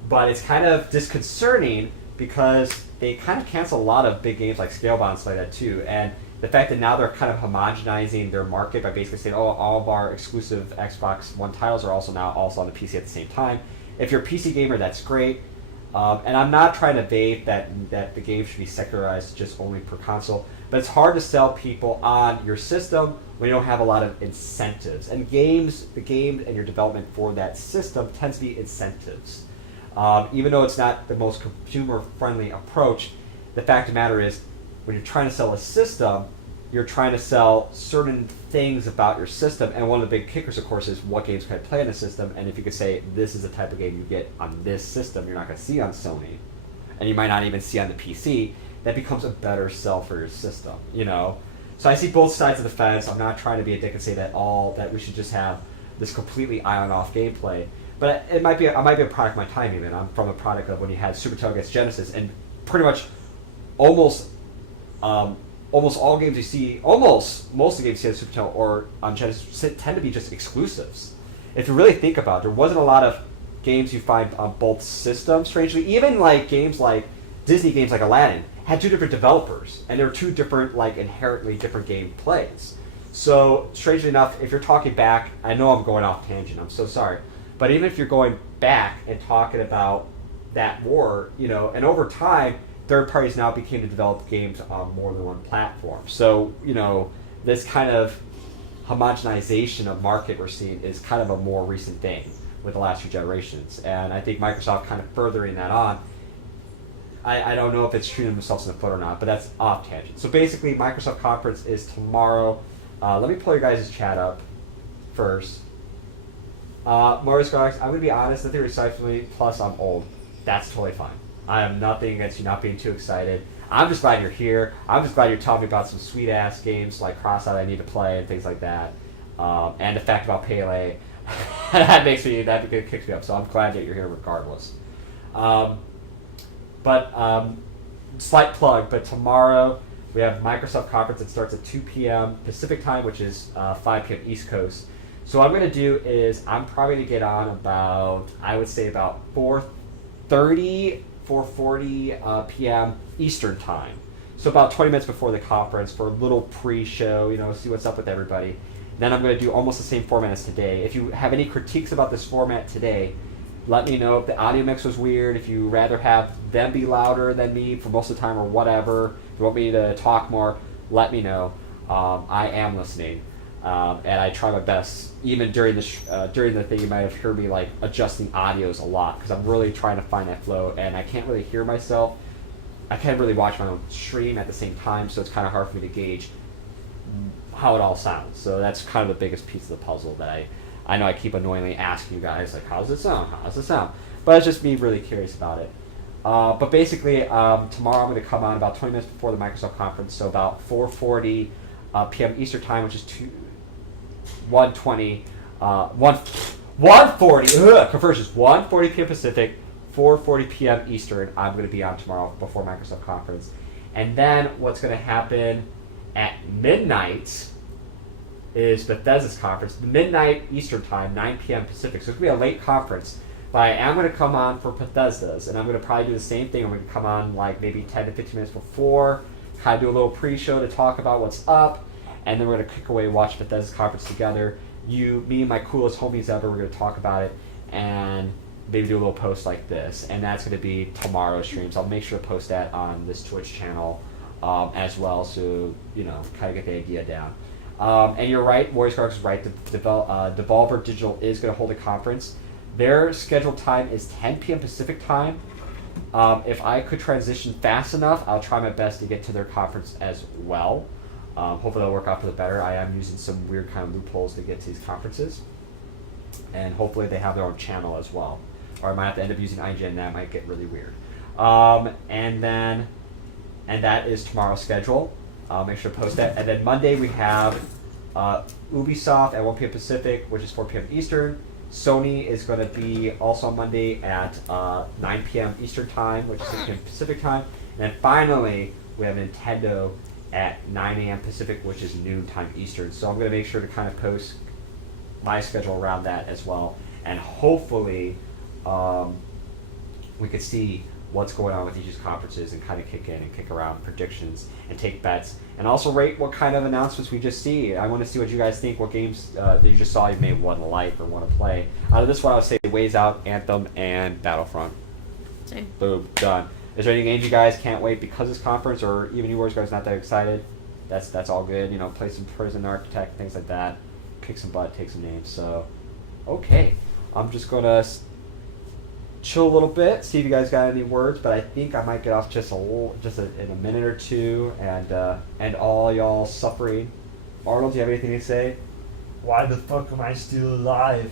but it's kind of disconcerting because they kind of cancel a lot of big games like Scalebound and stuff like that too, and the fact that now they're kind of homogenizing their market by basically saying, all of our exclusive Xbox One titles are also on the PC at the same time. If you're a PC gamer, that's great. And I'm not trying to vape that the game should be secularized just only per console, but it's hard to sell people on your system when you don't have a lot of incentives. And the game and your development for that system tends to be incentives. Even though it's not the most consumer-friendly approach, the fact of the matter is, when you're trying to sell a system, you're trying to sell certain things about your system, and one of the big kickers, of course, is what games can I play on the system, and if you could say, this is the type of game you get on this system, you're not going to see on Sony, and you might not even see on the PC, that becomes a better sell for your system, So I see both sides of the fence. I'm not trying to be a dick and say that we should just have this completely on-off gameplay, But it might be I might be a product of my time even. I'm from a product of when you had Super Nintendo against Genesis, and pretty much almost all games you see, most of the games you see on Super Nintendo or on Genesis tend to be just exclusives. If you really think about it, there wasn't a lot of games you find on both systems, strangely. Even like games like Disney games like Aladdin had two different developers, and there were two different, like, inherently different game plays. So, strangely enough, if you're talking back, I know I'm going off tangent, I'm so sorry, but even if you're going back and talking about that war, you know, and over time, third parties now became to develop games on more than one platform. So, you know, this kind of homogenization of market we're seeing is kind of a more recent thing with the last few generations. And I think Microsoft kind of furthering that on. I don't know if it's shooting themselves in the foot or not, but that's off tangent. So basically, Microsoft conference is tomorrow. Let me pull your guys' chat up first. Maurice Garx, I'm going to be honest, nothing excites me, plus I'm old. That's totally fine. I have nothing against you not being too excited. I'm just glad you're here. I'm just glad you're telling me about some sweet-ass games like Crossout I need to play and things like that. And the fact about Pele. that kicks me up, so I'm glad that you're here regardless. Slight plug, but tomorrow we have Microsoft conference that starts at 2 p.m. Pacific time, which is 5 p.m. East Coast. So what I'm going to do is I'm probably going to get on about, I would say about 4:40 p.m. Eastern time. So about 20 minutes before the conference for a little pre-show, you know, see what's up with everybody. Then I'm going to do almost the same format as today. If you have any critiques about this format today, let me know if the audio mix was weird, if you rather have them be louder than me for most of the time or whatever, if you want me to talk more, let me know. I am listening, and I try my best. Even during the thing, you might have heard me like adjusting audios a lot because I'm really trying to find that flow, and I can't really hear myself. I can't really watch my own stream at the same time, so it's kind of hard for me to gauge how it all sounds. So that's kind of the biggest piece of the puzzle that I know I keep annoyingly asking you guys, like, how's it sound? How's it sound? But it's just me really curious about it. But basically, tomorrow I'm going to come on about 20 minutes before the Microsoft conference, so about 4:40 p.m. Eastern time, which is 1:40. Conversions 1:40 p.m. Pacific, 4:40 p.m. Eastern. I'm going to be on tomorrow before Microsoft conference, and then what's going to happen at midnight is Bethesda's conference, midnight Eastern time, 9 p.m. Pacific. So it's going to be a late conference. But I am going to come on for Bethesda's, and I'm going to probably do the same thing. I'm going to come on like maybe 10 to 15 minutes before, kind of do a little pre-show to talk about what's up, and then we're going to kick away and watch Bethesda's conference together. Me and my coolest homies ever, we're going to talk about it, and maybe do a little post like this. And that's going to be tomorrow's streams. I'll make sure to post that on this Twitch channel as well, so, you know, kind of get the idea down. And you're right, Warriors Garx is right. Devolver Digital is going to hold a conference. Their scheduled time is 10 p.m. Pacific time. If I could transition fast enough, I'll try my best to get to their conference as well. Hopefully that'll work out for the better. I am using some weird kind of loopholes to get to these conferences. And hopefully they have their own channel as well. Or I might have to end up using IGN, and that might get really weird. And that is tomorrow's schedule. I'll make sure to post that. And then Monday we have Ubisoft at 1 p.m. Pacific, which is 4 p.m. Eastern. Sony is going to be also on Monday at 9 p.m. Eastern time, which is 6 p.m. Pacific time. And then finally, we have Nintendo at 9 a.m. Pacific, which is noon time Eastern. So I'm going to make sure to kind of post my schedule around that as well. And hopefully we could see what's going on with each of these conferences and kind of kick in and kick around predictions and take bets. And also rate what kind of announcements we just see. I want to see what you guys think, what games that you just saw you may want to like or want to play. Out of this one, I would say Ways Out, Anthem, and Battlefront. Same. Boom, done. Is there any games you guys can't wait because of this conference, or even you guys not that excited? That's all good. You know, play some Prison Architect, things like that. Kick some butt, take some names. So, okay. I'm just going to chill a little bit, see if you guys got any words, but I think I might get off just in a minute or two, and all y'all suffering. Arnold, do you have anything to say? Why the fuck am I still alive?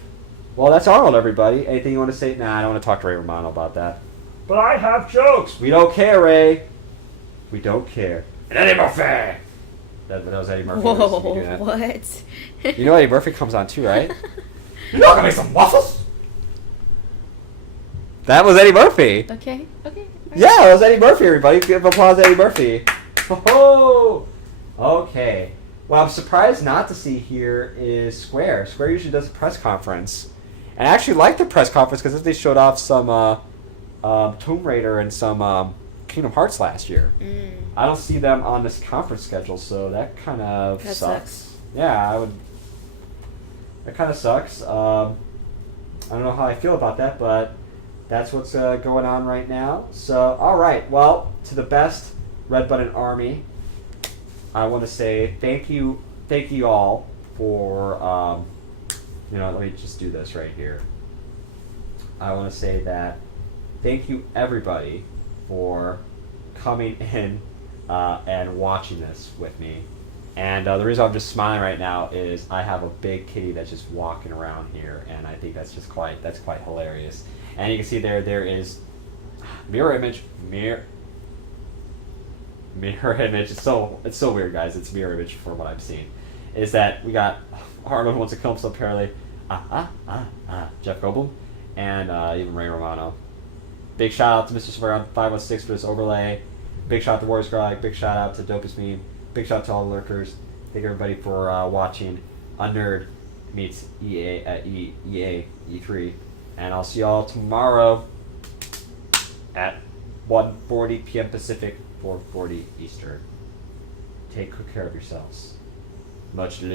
Well, that's Arnold, everybody. Anything you want to say? Nah, I don't want to talk to Ray Romano about that. But I have jokes! We don't care, Ray. We don't care. And Eddie Murphy! That was Eddie Murphy. Whoa, what? You know Eddie Murphy comes on too, right? You know, gonna make some waffles? That was Eddie Murphy. Okay. Okay. Yeah, it was Eddie Murphy, everybody. Give applause to Eddie Murphy. Oh, okay. What I'm surprised not to see here is Square. Square usually does a press conference. And I actually like the press conference because they showed off some Tomb Raider and some Kingdom Hearts last year. I don't see them on this conference schedule, so that kind of sucks. Yeah, that kind of sucks. I don't know how I feel about that, but that's what's going on right now. So, all right. Well, to the best Red Button Army, I want to say thank you all for, let me just do this right here. I want to say that thank you everybody for coming in and watching this with me. And the reason I'm just smiling right now is I have a big kitty that's just walking around here, and I think that's quite hilarious. And you can see there is mirror image. It's so weird, guys. It's mirror image from what I've seen. Is that we got Arnold wants to come up apparently. Jeff Goldblum and even Ray Romano. Big shout out to Mr. Survivor 516 for this overlay. Big shout out to Warriors Garlic. Big shout out to Dopest Meme. Big shout out to all the lurkers. Thank everybody for watching A Nerd Meets EA at EA E3. And I'll see y'all tomorrow at 1:40 p.m. Pacific, 4:40 Eastern. Take good care of yourselves. Much love.